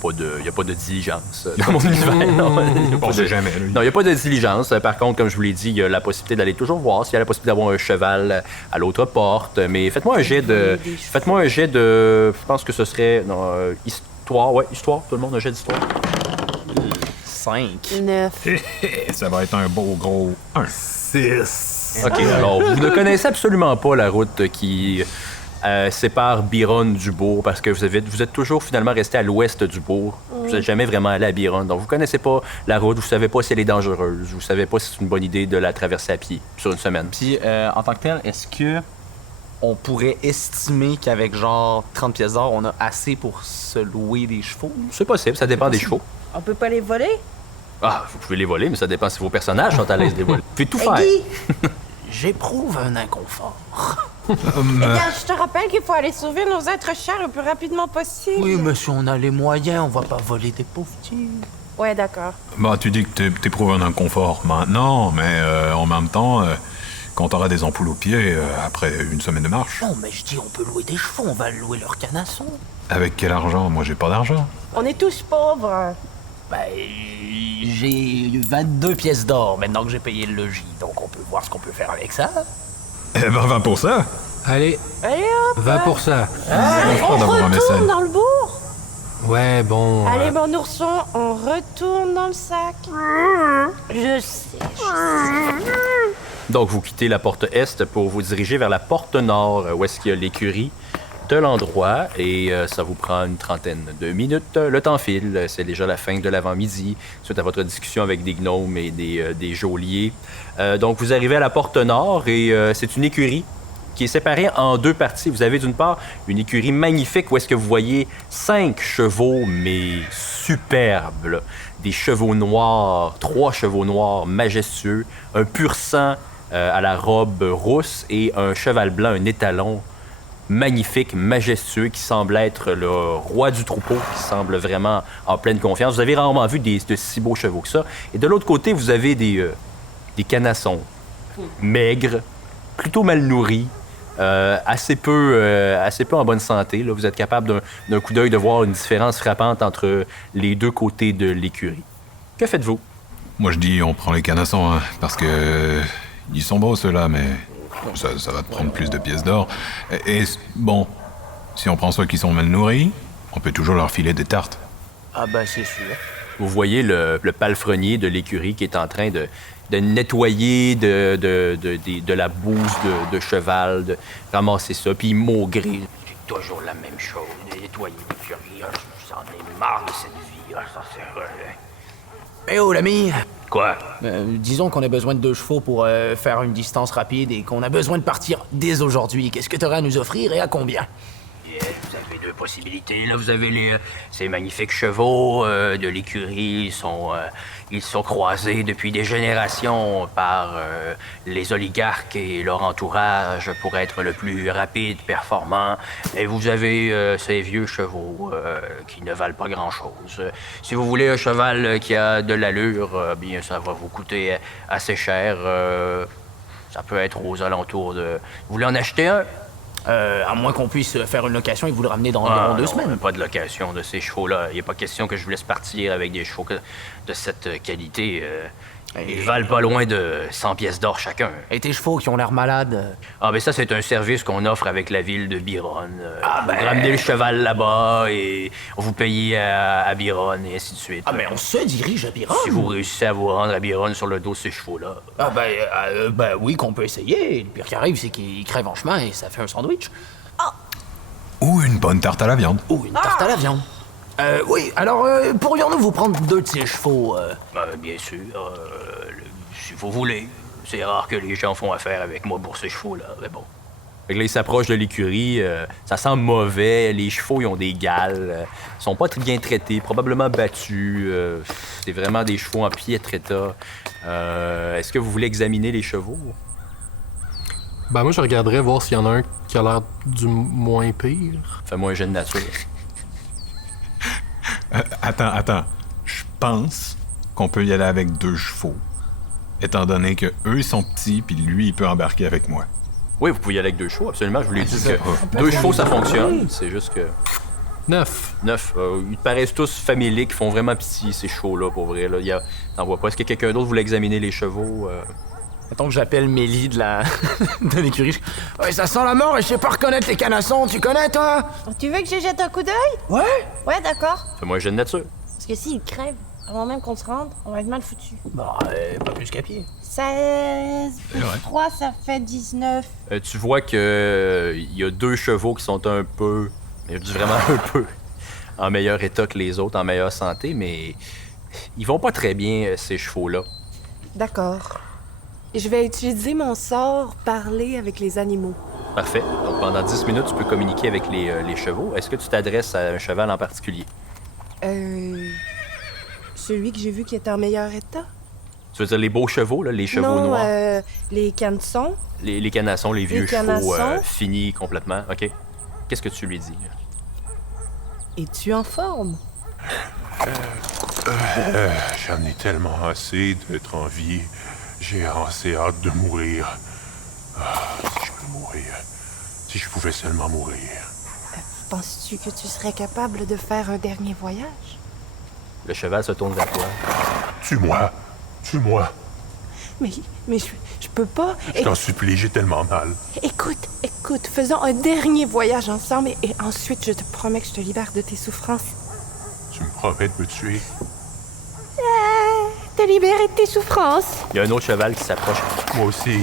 pas de diligence dans mon univers. Non, y a pas On de- sait jamais, là. Non, il n'y a pas de diligence. Par contre, comme je vous l'ai dit, il y a la possibilité d'aller toujours voir s'il y a la possibilité d'avoir un cheval à l'autre porte. Mais faites-moi un jet de... Je pense que ce serait... Non, histoire, ouais, histoire. Tout le monde, un jet d'histoire. 5. 9. Ça va être un beau gros 1. 6. OK, alors, vous ne connaissez absolument pas la route qui sépare Biron du bourg parce que vous êtes toujours finalement resté à l'ouest du bourg. Vous n'êtes jamais vraiment allé à Biron. Donc, vous connaissez pas la route, vous savez pas si elle est dangereuse, vous savez pas si c'est une bonne idée de la traverser à pied sur une semaine. Puis, en tant que tel, est-ce que on pourrait estimer qu'avec genre 30 pièces d'or, on a assez pour se louer des chevaux? C'est possible, ça dépend des chevaux. On peut pas les voler? Ah, vous pouvez les voler, mais ça dépend si vos personnages sont à l'aise de les voler. Vous pouvez tout faire. Guy, J'éprouve un inconfort. eh bien, je te rappelle qu'il faut aller sauver nos êtres chers le plus rapidement possible. Oui, mais si on a les moyens, on va pas voler des pauvres petits. Ouais, d'accord. Bah, tu dis que t'éprouves un inconfort maintenant, mais en même temps, quand t'auras des ampoules aux pieds après une semaine de marche. Non, mais je dis, on peut louer des chevaux, on va louer leur canasson. Avec quel argent? Moi, j'ai pas d'argent. On est tous pauvres. Ben, j'ai 22 pièces d'or maintenant que j'ai payé le logis, donc on peut voir ce qu'on peut faire avec ça. Eh ben, va pour ça. Allez, Allez hop! va pour ça. On d'avoir un mécène. retourne dans le bourg! Ouais, bon... Allez, mon ourson, on retourne dans le sac. Je sais. Donc, vous quittez la porte est pour vous diriger vers la porte nord, où est-ce qu'il y a l'écurie de l'endroit, et ça vous prend une trentaine de minutes. Le temps file, c'est déjà la fin de l'avant-midi, suite à votre discussion avec des gnomes et des geôliers. Donc, vous arrivez à la porte nord, et c'est une écurie qui est séparée en 2 parties. Vous avez d'une part une écurie magnifique où est-ce que vous voyez 5 chevaux, mais superbes, là. Des chevaux noirs, 3 chevaux noirs majestueux, un pur sang à la robe rousse et un cheval blanc, un étalon magnifique, majestueux, qui semble être le roi du troupeau, qui semble vraiment en pleine confiance. Vous avez rarement vu de si beaux chevaux que ça. Et de l'autre côté, vous avez des canassons, maigres, plutôt mal nourris, assez peu en bonne santé. Là. Vous êtes capable d'un coup d'œil de voir une différence frappante entre les deux côtés de l'écurie. Que faites-vous? Moi, je dis on prend les canassons, hein, parce que... Ils sont beaux, ceux-là, mais... Ça va te prendre plus de pièces d'or. Et bon, si on prend ceux qui sont mal nourris, on peut toujours leur filer des tartes. Ah ben, c'est sûr. Vous voyez le palefrenier de l'écurie qui est en train de nettoyer de la bouse de cheval, de ramasser ça, puis il maugrit. C'est toujours la même chose, nettoyer l'écurie. J'en ai marre de cette vie. Ça, c'est... Eh oh, l'ami! Quoi? Disons qu'on a besoin de 2 chevaux pour faire une distance rapide et qu'on a besoin de partir dès aujourd'hui. Qu'est-ce que tu aurais à nous offrir et à combien? Vous avez 2 possibilités. Là, vous avez ces magnifiques chevaux de l'écurie. Ils sont croisés depuis des générations par les oligarques et leur entourage pour être le plus rapide, performant. Et vous avez ces vieux chevaux qui ne valent pas grand-chose. Si vous voulez un cheval qui a de l'allure, bien, ça va vous coûter assez cher. Ça peut être aux alentours de... Vous voulez en acheter un? À moins qu'on puisse faire une location et vous le ramener dans environ 2 semaines. Pas de location de ces chevaux-là. Il n'est pas question que je vous laisse partir avec des chevaux de cette qualité. Ils valent pas loin de 100 pièces d'or chacun. Et tes chevaux qui ont l'air malades? Ah, ben ça, c'est un service qu'on offre avec la ville de Biron. Vous ramenez le cheval là-bas et vous payez à Biron et ainsi de suite. Ah, mais on se dirige à Biron? Si vous réussissez à vous rendre à Biron sur le dos de ces chevaux-là. Ah, ben oui, qu'on peut essayer. Le pire qui arrive, c'est qu'ils crèvent en chemin et ça fait un sandwich. Ou une bonne tarte à la viande. Ou une tarte à la viande. Oui, alors, pourrions-nous vous prendre 2 de ces chevaux? Bien sûr, si vous voulez. C'est rare que les gens font affaire avec moi pour ces chevaux-là, mais bon. Fait que là, ils s'approchent de l'écurie, ça sent mauvais, les chevaux, ils ont des gales, ils sont pas très bien traités, probablement battus, c'est vraiment des chevaux en piètre état. Est-ce que vous voulez examiner les chevaux? Ben moi, je regarderais voir s'il y en a un qui a l'air du moins pire. Fais-moi un jet de nature. Attends. Je pense qu'on peut y aller avec 2 chevaux, étant donné que eux sont petits, puis lui, il peut embarquer avec moi. Oui, vous pouvez y aller avec 2 chevaux, absolument. Je vous l'ai dit que 2 chevaux, ça fonctionne. C'est juste que... 9. Ils paraissent tous familiers, qui font vraiment pitié, ces chevaux-là, pour vrai. Là. T'en vois pas. Est-ce que quelqu'un d'autre voulait examiner les chevaux? Mettons que j'appelle Mélie de la... de l'écurie. Ouais, ça sent la mort et je sais pas reconnaître les canassons. Tu connais, toi? Tu veux que je jette un coup d'œil? Ouais? Ouais, d'accord. Fais-moi un jet de nature. Parce que s'ils crèvent, avant même qu'on se rende, on va être mal foutus. Bah, pas plus qu'à pied. 16 plus 3, ça fait 19. Tu vois que il y a 2 chevaux qui sont un peu... Je dis vraiment un peu en meilleur état que les autres, en meilleure santé, mais ils vont pas très bien, ces chevaux-là. D'accord. Je vais utiliser mon sort parler avec les animaux. Parfait. Donc, pendant 10 minutes, tu peux communiquer avec les chevaux. Est-ce que tu t'adresses à un cheval en particulier? Celui que j'ai vu qui était en meilleur état? Tu veux dire les beaux chevaux, là, les chevaux noirs? Les canassons. Les canassons, les vieux canassons. chevaux finis complètement. OK. Qu'est-ce que tu lui dis? Es-tu en forme? J'en ai tellement assez d'être en vie. J'ai assez hâte de mourir. Si je peux mourir. Si je pouvais seulement mourir. Penses-tu que tu serais capable de faire un dernier voyage? Le cheval se tourne vers toi. Tue-moi. Tue-moi. Mais je peux pas. Je t'en supplie, j'ai tellement mal. Écoute, faisons un dernier voyage ensemble et ensuite je te promets que je te libère de tes souffrances. Tu me promets de me tuer? Te libérer de tes souffrances. Il y a un autre cheval qui s'approche. Moi aussi.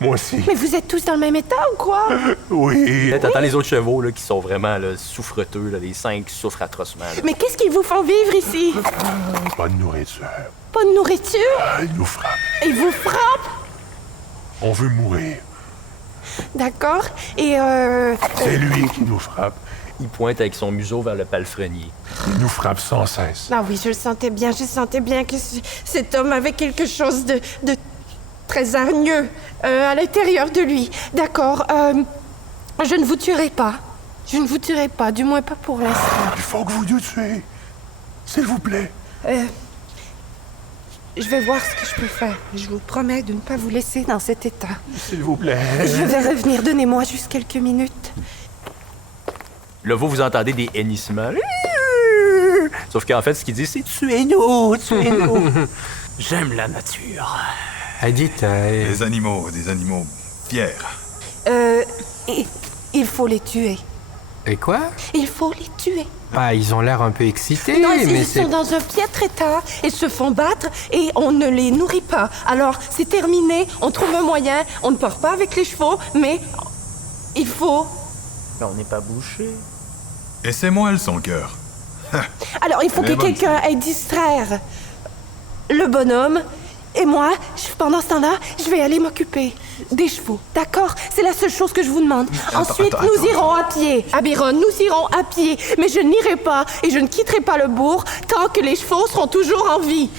Moi aussi. Mais vous êtes tous dans le même état ou quoi? Oui. T'entends les autres chevaux là, qui sont vraiment là, souffreteux, là, les 5 souffrent atrocement. Là. Mais qu'est-ce qu'ils vous font vivre ici? Pas de nourriture. Pas de nourriture? Ils nous frappent. Ils vous frappent? On veut mourir. D'accord. Et C'est lui qui nous frappe. Il pointe avec son museau vers le palefrenier. Il nous frappe sans cesse. Ah oui, je sentais bien que cet homme avait quelque chose de très hargneux à l'intérieur de lui. D'accord. Je ne vous tuerai pas. Je ne vous tuerai pas, du moins pas pour l'instant. Il faut que vous nous tuiez. S'il vous plaît. Je vais voir ce que je peux faire. Je vous promets de ne pas vous laisser dans cet état. S'il vous plaît. Je vais revenir. Donnez-moi juste quelques minutes. Là, vous entendez des hennissements. Sauf qu'en fait, ce qu'il dit, c'est « tuez-nous, tuez-nous ». J'aime la nature. Dites, Des animaux fiers. Il faut les tuer. et quoi? Il faut les tuer. Ah, ils ont l'air un peu excités, Non, mais ils sont dans un piètre état. Ils se font battre et on ne les nourrit pas. Alors, c'est terminé. On trouve un moyen. On ne part pas avec les chevaux, mais il faut... Mais on n'est pas bouché. Et c'est moi le sans cœur. Alors, il faut que quelqu'un aille distraire le bonhomme. Et moi, pendant ce temps-là, je vais aller m'occuper des chevaux. D'accord? C'est la seule chose que je vous demande. Ensuite, nous irons à pied. À Biron, nous irons à pied. Mais je n'irai pas et je ne quitterai pas le bourg tant que les chevaux seront toujours en vie.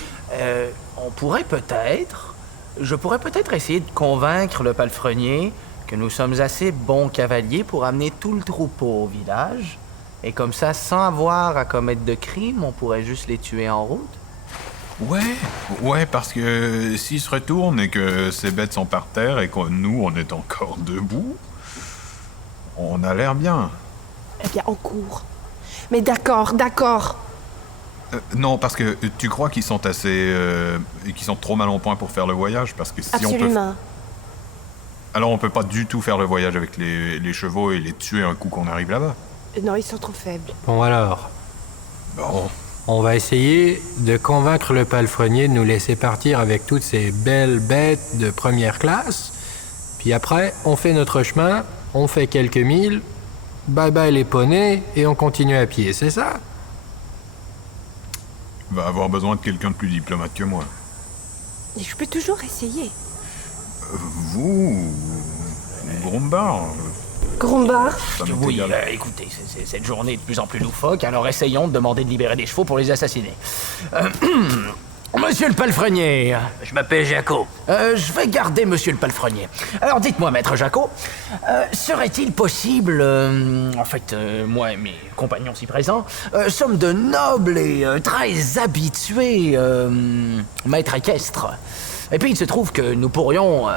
On pourrait peut-être... Je pourrais peut-être essayer de convaincre le palefrenier que nous sommes assez bons cavaliers pour amener tout le troupeau au village. Et comme ça, sans avoir à commettre de crime, on pourrait juste les tuer en route. Ouais, parce que s'ils se retournent et que ces bêtes sont par terre et que nous, on est encore debout, on a l'air bien. Eh bien, on court. Mais d'accord. Non, parce que tu crois qu'ils sont assez... qu'ils sont trop mal en point pour faire le voyage, parce que si Absolument. Alors on peut pas du tout faire le voyage avec les chevaux et les tuer un coup qu'on arrive là-bas. Non, ils sont trop faibles. Bon alors, Bon... on va essayer de convaincre le palefrenier de nous laisser partir avec toutes ces belles bêtes de première classe. Puis après, on fait notre chemin, on fait quelques milles, bye bye les poneys, et on continue à pied, c'est ça? Va avoir besoin de quelqu'un de plus diplomate que moi. Et je peux toujours essayer. Vous... Grumbar... Grumbar? Ça m'est Oui, égal. écoutez, cette journée est de plus en plus loufoque, alors essayons de demander de libérer des chevaux pour les assassiner. Monsieur le palefrenier. Je m'appelle Jaco. Je vais garder monsieur le palefrenier. Alors dites-moi, maître Jaco, serait-il possible... en fait, moi et mes compagnons si présents sommes de nobles et très habitués maîtres équestres. Et puis il se trouve que nous pourrions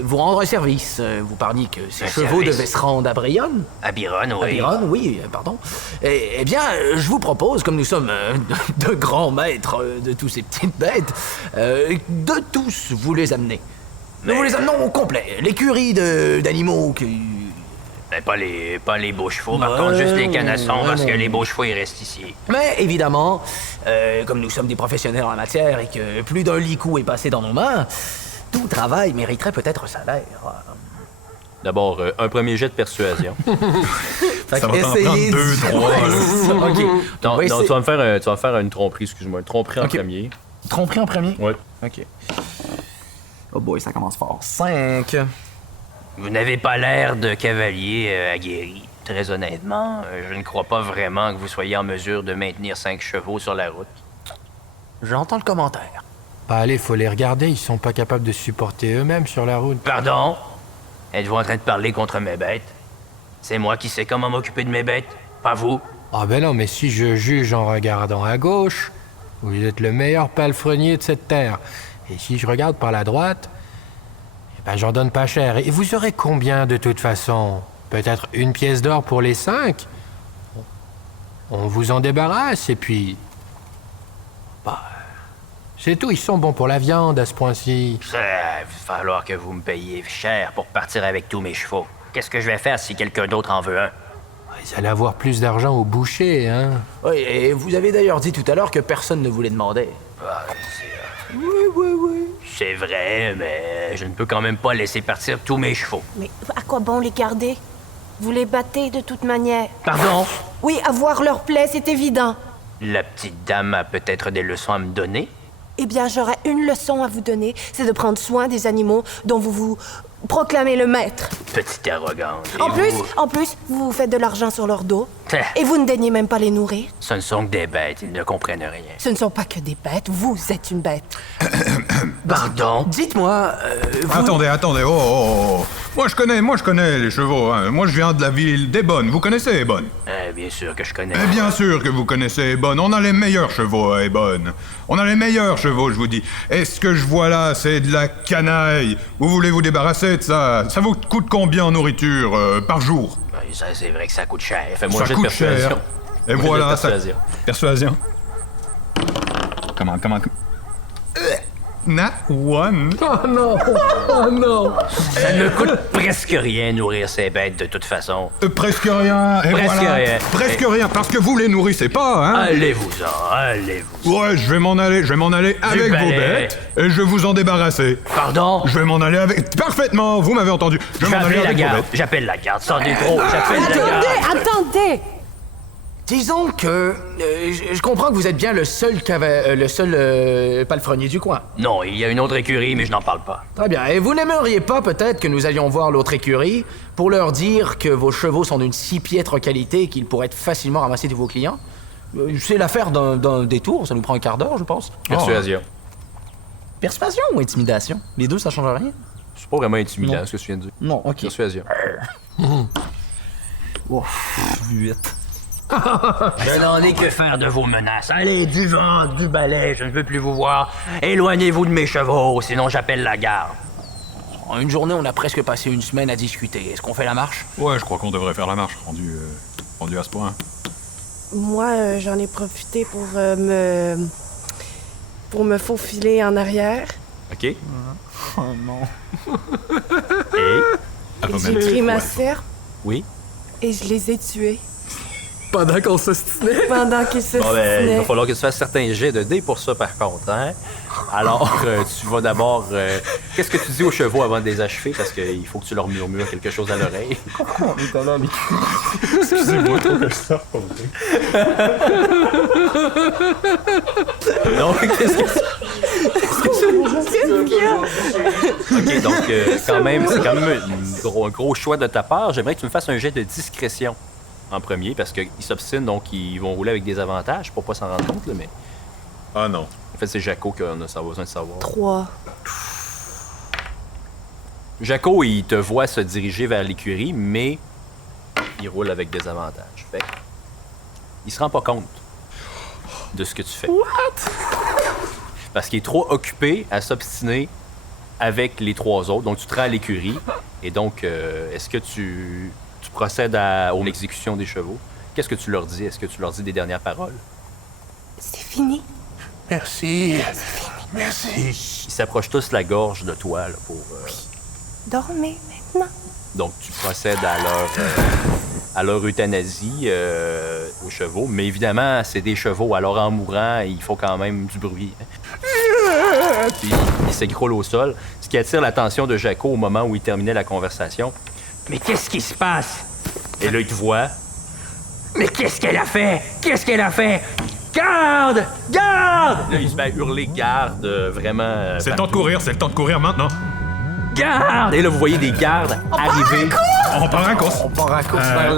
vous rendre service. Vous parliez que ces chevaux devaient se rendre à Brionne. À Biron, oui. À Biron, oui, pardon. Eh bien, je vous propose, comme nous sommes de grands maîtres de tous ces petites bêtes, de tous vous les amener. Nous vous les amenons au complet. L'écurie d'animaux qui... Mais pas les beaux chevaux, par contre, juste les canassons, parce que les beaux chevaux, ils restent ici. Mais évidemment, comme nous sommes des professionnels en la matière et que plus d'un licou est passé dans nos mains, tout travail mériterait peut-être salaire. D'abord, un premier jet de persuasion. Ça va t'en prendre 2, 3. OK. Non, Ouais, tu vas me faire une tromperie, excuse-moi. Une tromperie en premier. Tromperie en premier? Oui. OK. Oh boy, ça commence fort. 5. Vous n'avez pas l'air de cavalier aguerri. Très honnêtement, je ne crois pas vraiment que vous soyez en mesure de maintenir 5 chevaux sur la route. J'entends le commentaire. Bah allez, faut les regarder, ils sont pas capables de se supporter eux-mêmes sur la route. Pardon? Êtes-vous en train de parler contre mes bêtes? C'est moi qui sais comment m'occuper de mes bêtes, pas vous. Ah ben non, mais si je juge en regardant à gauche, vous êtes le meilleur palefrenier de cette terre. Et si je regarde par la droite, eh ben j'en donne pas cher. Et vous aurez combien de toute façon? Peut-être 1 pièce d'or pour les 5? On vous en débarrasse et puis... Bah... C'est tout, ils sont bons pour la viande à ce point-ci. Ça va falloir que vous me payiez cher pour partir avec tous mes chevaux. Qu'est-ce que je vais faire si quelqu'un d'autre en veut un? Ils allaient avoir plus d'argent au boucher, hein? Oui, et vous avez d'ailleurs dit tout à l'heure que personne ne voulait demander. Oui. C'est vrai, mais je ne peux quand même pas laisser partir tous mes chevaux. Mais à quoi bon les garder? Vous les battez de toute manière. Pardon? Oui, avoir leur plaie, c'est évident. La petite dame a peut-être des leçons à me donner? Eh bien, j'aurais une leçon à vous donner, c'est de prendre soin des animaux dont vous vous proclamez le maître. Petite arrogante. En plus, vous faites de l'argent sur leur dos. Et vous ne daignez même pas les nourrir. Ce ne sont que des bêtes, ils ne comprennent rien. Ce ne sont pas que des bêtes, vous êtes une bête. Pardon? Dites-moi, vous... Attendez, oh. Moi, je connais les chevaux. Hein. Moi, je viens de la ville d'Ebonne. Vous connaissez Ebonne? Bien sûr que je connais. Bien sûr que vous connaissez Ebonne. On a les meilleurs chevaux à Ebonne. On a les meilleurs chevaux, je vous dis. Et ce que je vois là, c'est de la canaille. Vous voulez vous débarrasser de ça? Ça vous coûte combien en nourriture par jour? Ça, c'est vrai que ça coûte cher. Fais-moi Ça un jet de coûte persuasion. cher. Et Moi, voilà, j'ai de ça... persuasion. Persuasion. Comment... Nat one. Oh non! Oh non! Ça ne coûte presque rien nourrir ces bêtes de toute façon. Presque rien. Et Presque voilà. rien. Presque rien, parce que vous les nourrissez pas, hein? Allez-vous-en, allez-vous. Ouais, je vais m'en aller avec vos balai. bêtes et je vais vous en débarrasser. Pardon? Je vais m'en aller avec... Parfaitement, vous m'avez entendu. Je vais m'en aller avec vos bêtes. J'appelle la garde, sans défaut, j'appelle la garde. Attendez! Disons que je comprends que vous êtes bien le seul palefrenier du coin. Non, il y a une autre écurie, mais je n'en parle pas. Très bien. Et vous n'aimeriez pas peut-être que nous allions voir l'autre écurie pour leur dire que vos chevaux sont d'une si piètre qualité qu'ils pourraient être facilement ramassés de vos clients? C'est l'affaire d'un détour, ça nous prend un quart d'heure, je pense. Persuasion. Persuasion ou intimidation? Les deux, ça change rien? C'est pas vraiment intimidant, Non. ce que tu viens de dire. Non, ok. Persuasion. 8. Je n'en ai que faire de vos menaces. Allez, du vent, du balai, je ne veux plus vous voir. Éloignez-vous de mes chevaux, sinon j'appelle la garde. En une journée, on a presque passé une semaine à discuter. Est-ce qu'on fait la marche? Ouais, je crois qu'on devrait faire la marche, rendu à ce point. Moi, j'en ai profité pour me faufiler en arrière. OK. Oh non. Et? J'ai pris ma serpe Oui? et je les ai tués Pendant qu'on s'ostinait. pendant qu'ils se Bon, ben, il va stinaient. falloir que tu fasses certains jets de dés pour ça, par contre, hein? Alors, tu vas d'abord... qu'est-ce que tu dis aux chevaux avant de les achever? Parce qu'il faut que tu leur murmures quelque chose à l'oreille. Pourquoi on est allé à l'écurie? Excusez-moi, trop que je sors. Donc, qu'est-ce que OK, donc, quand même, c'est quand même un gros choix de ta part. J'aimerais que tu me fasses un jet de discrétion en premier, parce qu'ils s'obstinent, donc ils vont rouler avec des avantages pour pas s'en rendre compte, là, mais... Ah non. En fait, c'est Jaco qu'on a besoin de savoir. 3. Jaco, il te voit se diriger vers l'écurie, mais il roule avec des avantages. Fait que il se rend pas compte de ce que tu fais. Parce qu'il est trop occupé à s'obstiner avec les trois autres. Donc, tu te rends à l'écurie. Et donc, est-ce que tu procèdes à l'exécution des chevaux? Qu'est-ce que tu leur dis? Est-ce que tu leur dis des dernières paroles? C'est fini. Merci. Merci. Ils s'approchent tous la gorge de toi là, pour... Dormez maintenant. Donc, tu procèdes à leur euthanasie aux chevaux. Mais évidemment, c'est des chevaux. Alors, en mourant, il faut quand même du bruit. Puis, il s'écroule au sol, ce qui attire l'attention de Jaco au moment où il terminait la conversation. Mais qu'est-ce qui se passe? Et là, il te voit. Mais qu'est-ce qu'elle a fait? Qu'est-ce qu'elle a fait? Garde! Garde! Là, il se met à hurler garde, vraiment... C'est le temps de courir maintenant. Garde! Et là, vous voyez des gardes arriver. On part en course. On part à course vers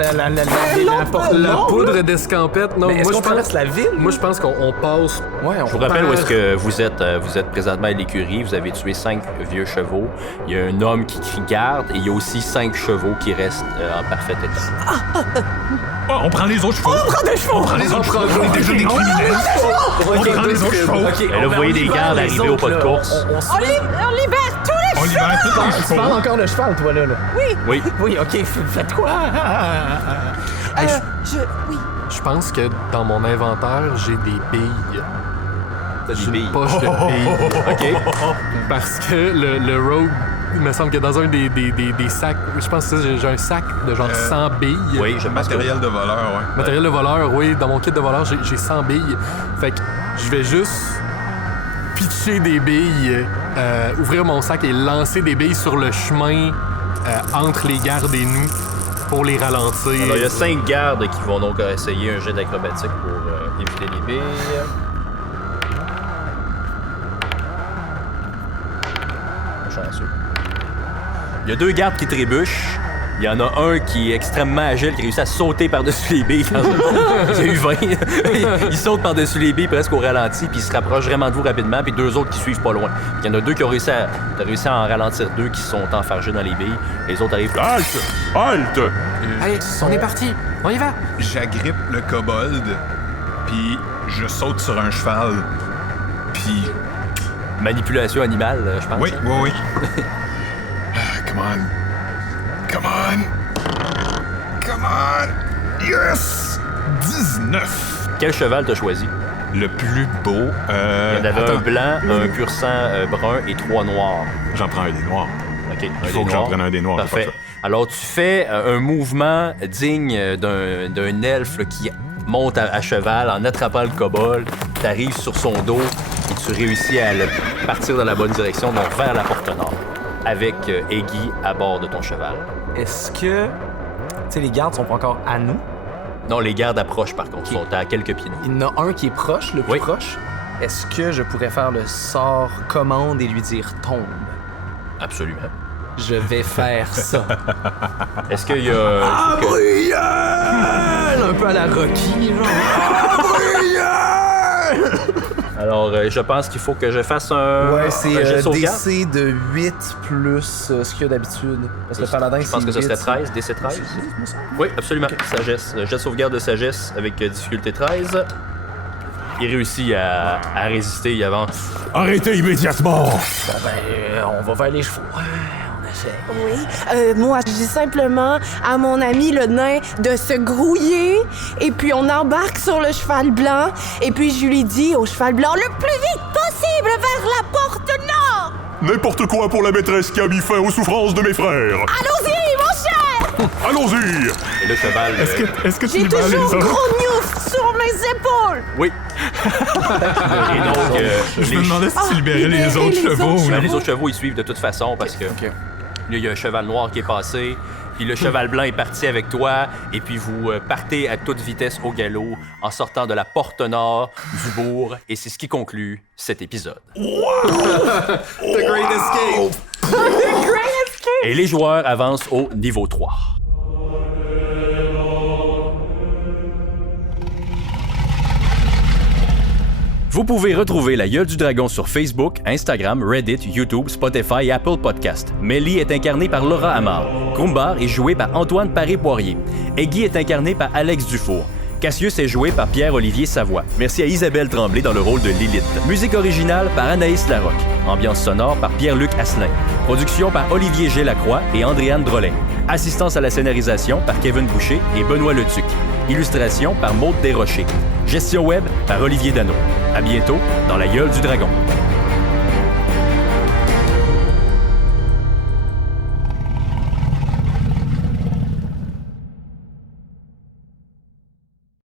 La poudre d'escampette, non, Mais est-ce moi qu'on je pense... traverse la ville? Moi je pense qu'on passe. Ouais, on Je vous rappelle où est-ce que vous êtes. Vous êtes présentement à l'écurie. Vous avez tué 5 vieux chevaux. Il y a un homme qui crie garde et il y a aussi 5 chevaux qui restent en parfait état. Oh, on prend les autres chevaux. On prend les autres chevaux. On est déjà des criminels. On prend les autres chevaux. Et là, vous voyez des gardes arriver au pas de course. On libère tous les On libère tous les Tu parles chevaux. encore de cheval, toi, là. Oui. Oui, ok, faites quoi? Oui. Je pense que dans mon inventaire, j'ai des billes. T'as des J'ai billes. une poche de billes. OK. Parce que le rogue, il me semble que dans un des sacs, je pense que j'ai un sac de genre 100 billes. Oui, je pense que... Matériel de voleur, ouais. Matériel de voleur, oui. Dans mon kit de voleur, j'ai 100 billes. Fait que je vais juste pitcher des billes, ouvrir mon sac et lancer des billes sur le chemin entre les gardes et nous pour les ralentir. Alors, il y a 5 gardes qui vont donc essayer un jet d'acrobatique pour éviter les billes. Chanceux. Il y a 2 gardes qui trébuchent Il y en a un qui est extrêmement agile, qui réussit à sauter par-dessus les billes. Il a eu 20. Il saute par-dessus les billes presque au ralenti, puis il se rapproche vraiment de vous rapidement, puis 2 autres qui suivent pas loin. Il y en a 2 qui ont réussi à en ralentir 2 qui sont enfargés dans les billes. Les autres arrivent. Halte! Halte! Allez, on est parti. On y va. J'agrippe le kobold, puis je saute sur un cheval, puis... Manipulation animale, je pense. Oui. Come on. Come on. Come on. Yes! 19. Quel cheval t'as choisi? Le plus beau. Il y en avait un blanc, un pur sang brun et 3 noirs. J'en prends un des noirs. OK. Il faut que j'en prenne un des noirs. Parfait. Alors, tu fais un mouvement digne d'un elfe là, qui monte à cheval en attrapant le kobold. Tu arrives sur son dos et tu réussis à le partir dans la bonne direction, donc vers la porte nord, avec Eggy à bord de ton cheval. Est-ce que, tu sais, les gardes sont pas encore à nous? Non, les gardes approchent par contre, sont à quelques pieds. Il y en a un qui est proche, le plus proche. Est-ce que je pourrais faire le sort commande et lui dire tombe? Absolument. Je vais faire ça. Est-ce qu'il y a... Gabriel! Un peu à la Rocky, genre. Gabriel! Alors, je pense qu'il faut que je fasse un... Ouais, c'est DC de 8 plus ce qu'il y a d'habitude. Parce que le paladin, c'est Je pense que ça 8, serait 13, DC 13. Oui, absolument. Okay. Sagesse. Jet de sauvegarde de sagesse avec difficulté 13. Il réussit à résister, il avance. Arrêtez immédiatement! Bon ben, on va vers les chevaux. Oui, moi, je dis simplement à mon ami le nain de se grouiller, et puis on embarque sur le cheval blanc, et puis je lui dis au cheval blanc le plus vite possible vers la porte nord! N'importe quoi pour la maîtresse qui a mis fin aux souffrances de mes frères! Allons-y, mon cher! Allons-y! Et le cheval... Est-ce que tu J'ai toujours gros news sur mes épaules! Oui. Et donc... je me demandais si tu libérais les autres chevaux. Les autres chevaux, ils suivent de toute façon, parce que... Là, il y a un cheval noir qui est passé, puis le cheval blanc est parti avec toi, et puis vous partez à toute vitesse au galop en sortant de la porte nord du bourg, et c'est ce qui conclut cet épisode. Wow! The Great Escape! The Great Escape! Et les joueurs avancent au niveau 3. Vous pouvez retrouver La Gueule du Dragon sur Facebook, Instagram, Reddit, YouTube, Spotify et Apple Podcasts. Melly est incarnée par Laura Amar. Crumbar est joué par Antoine Paré-Poirier. Eggy est incarné par Alex Dufour. Cassius est joué par Pierre-Olivier Savoie. Merci à Isabelle Tremblay dans le rôle de Lilith. Musique originale par Anaïs Larocque. Ambiance sonore par Pierre-Luc Asselin. Production par Olivier G. Lacroix et Andréane Drolin. Assistance à la scénarisation par Kevin Boucher et Benoît Letuc. Illustration par Maude Desrochers. Gestion web par Olivier Dano. À bientôt dans La Gueule du Dragon.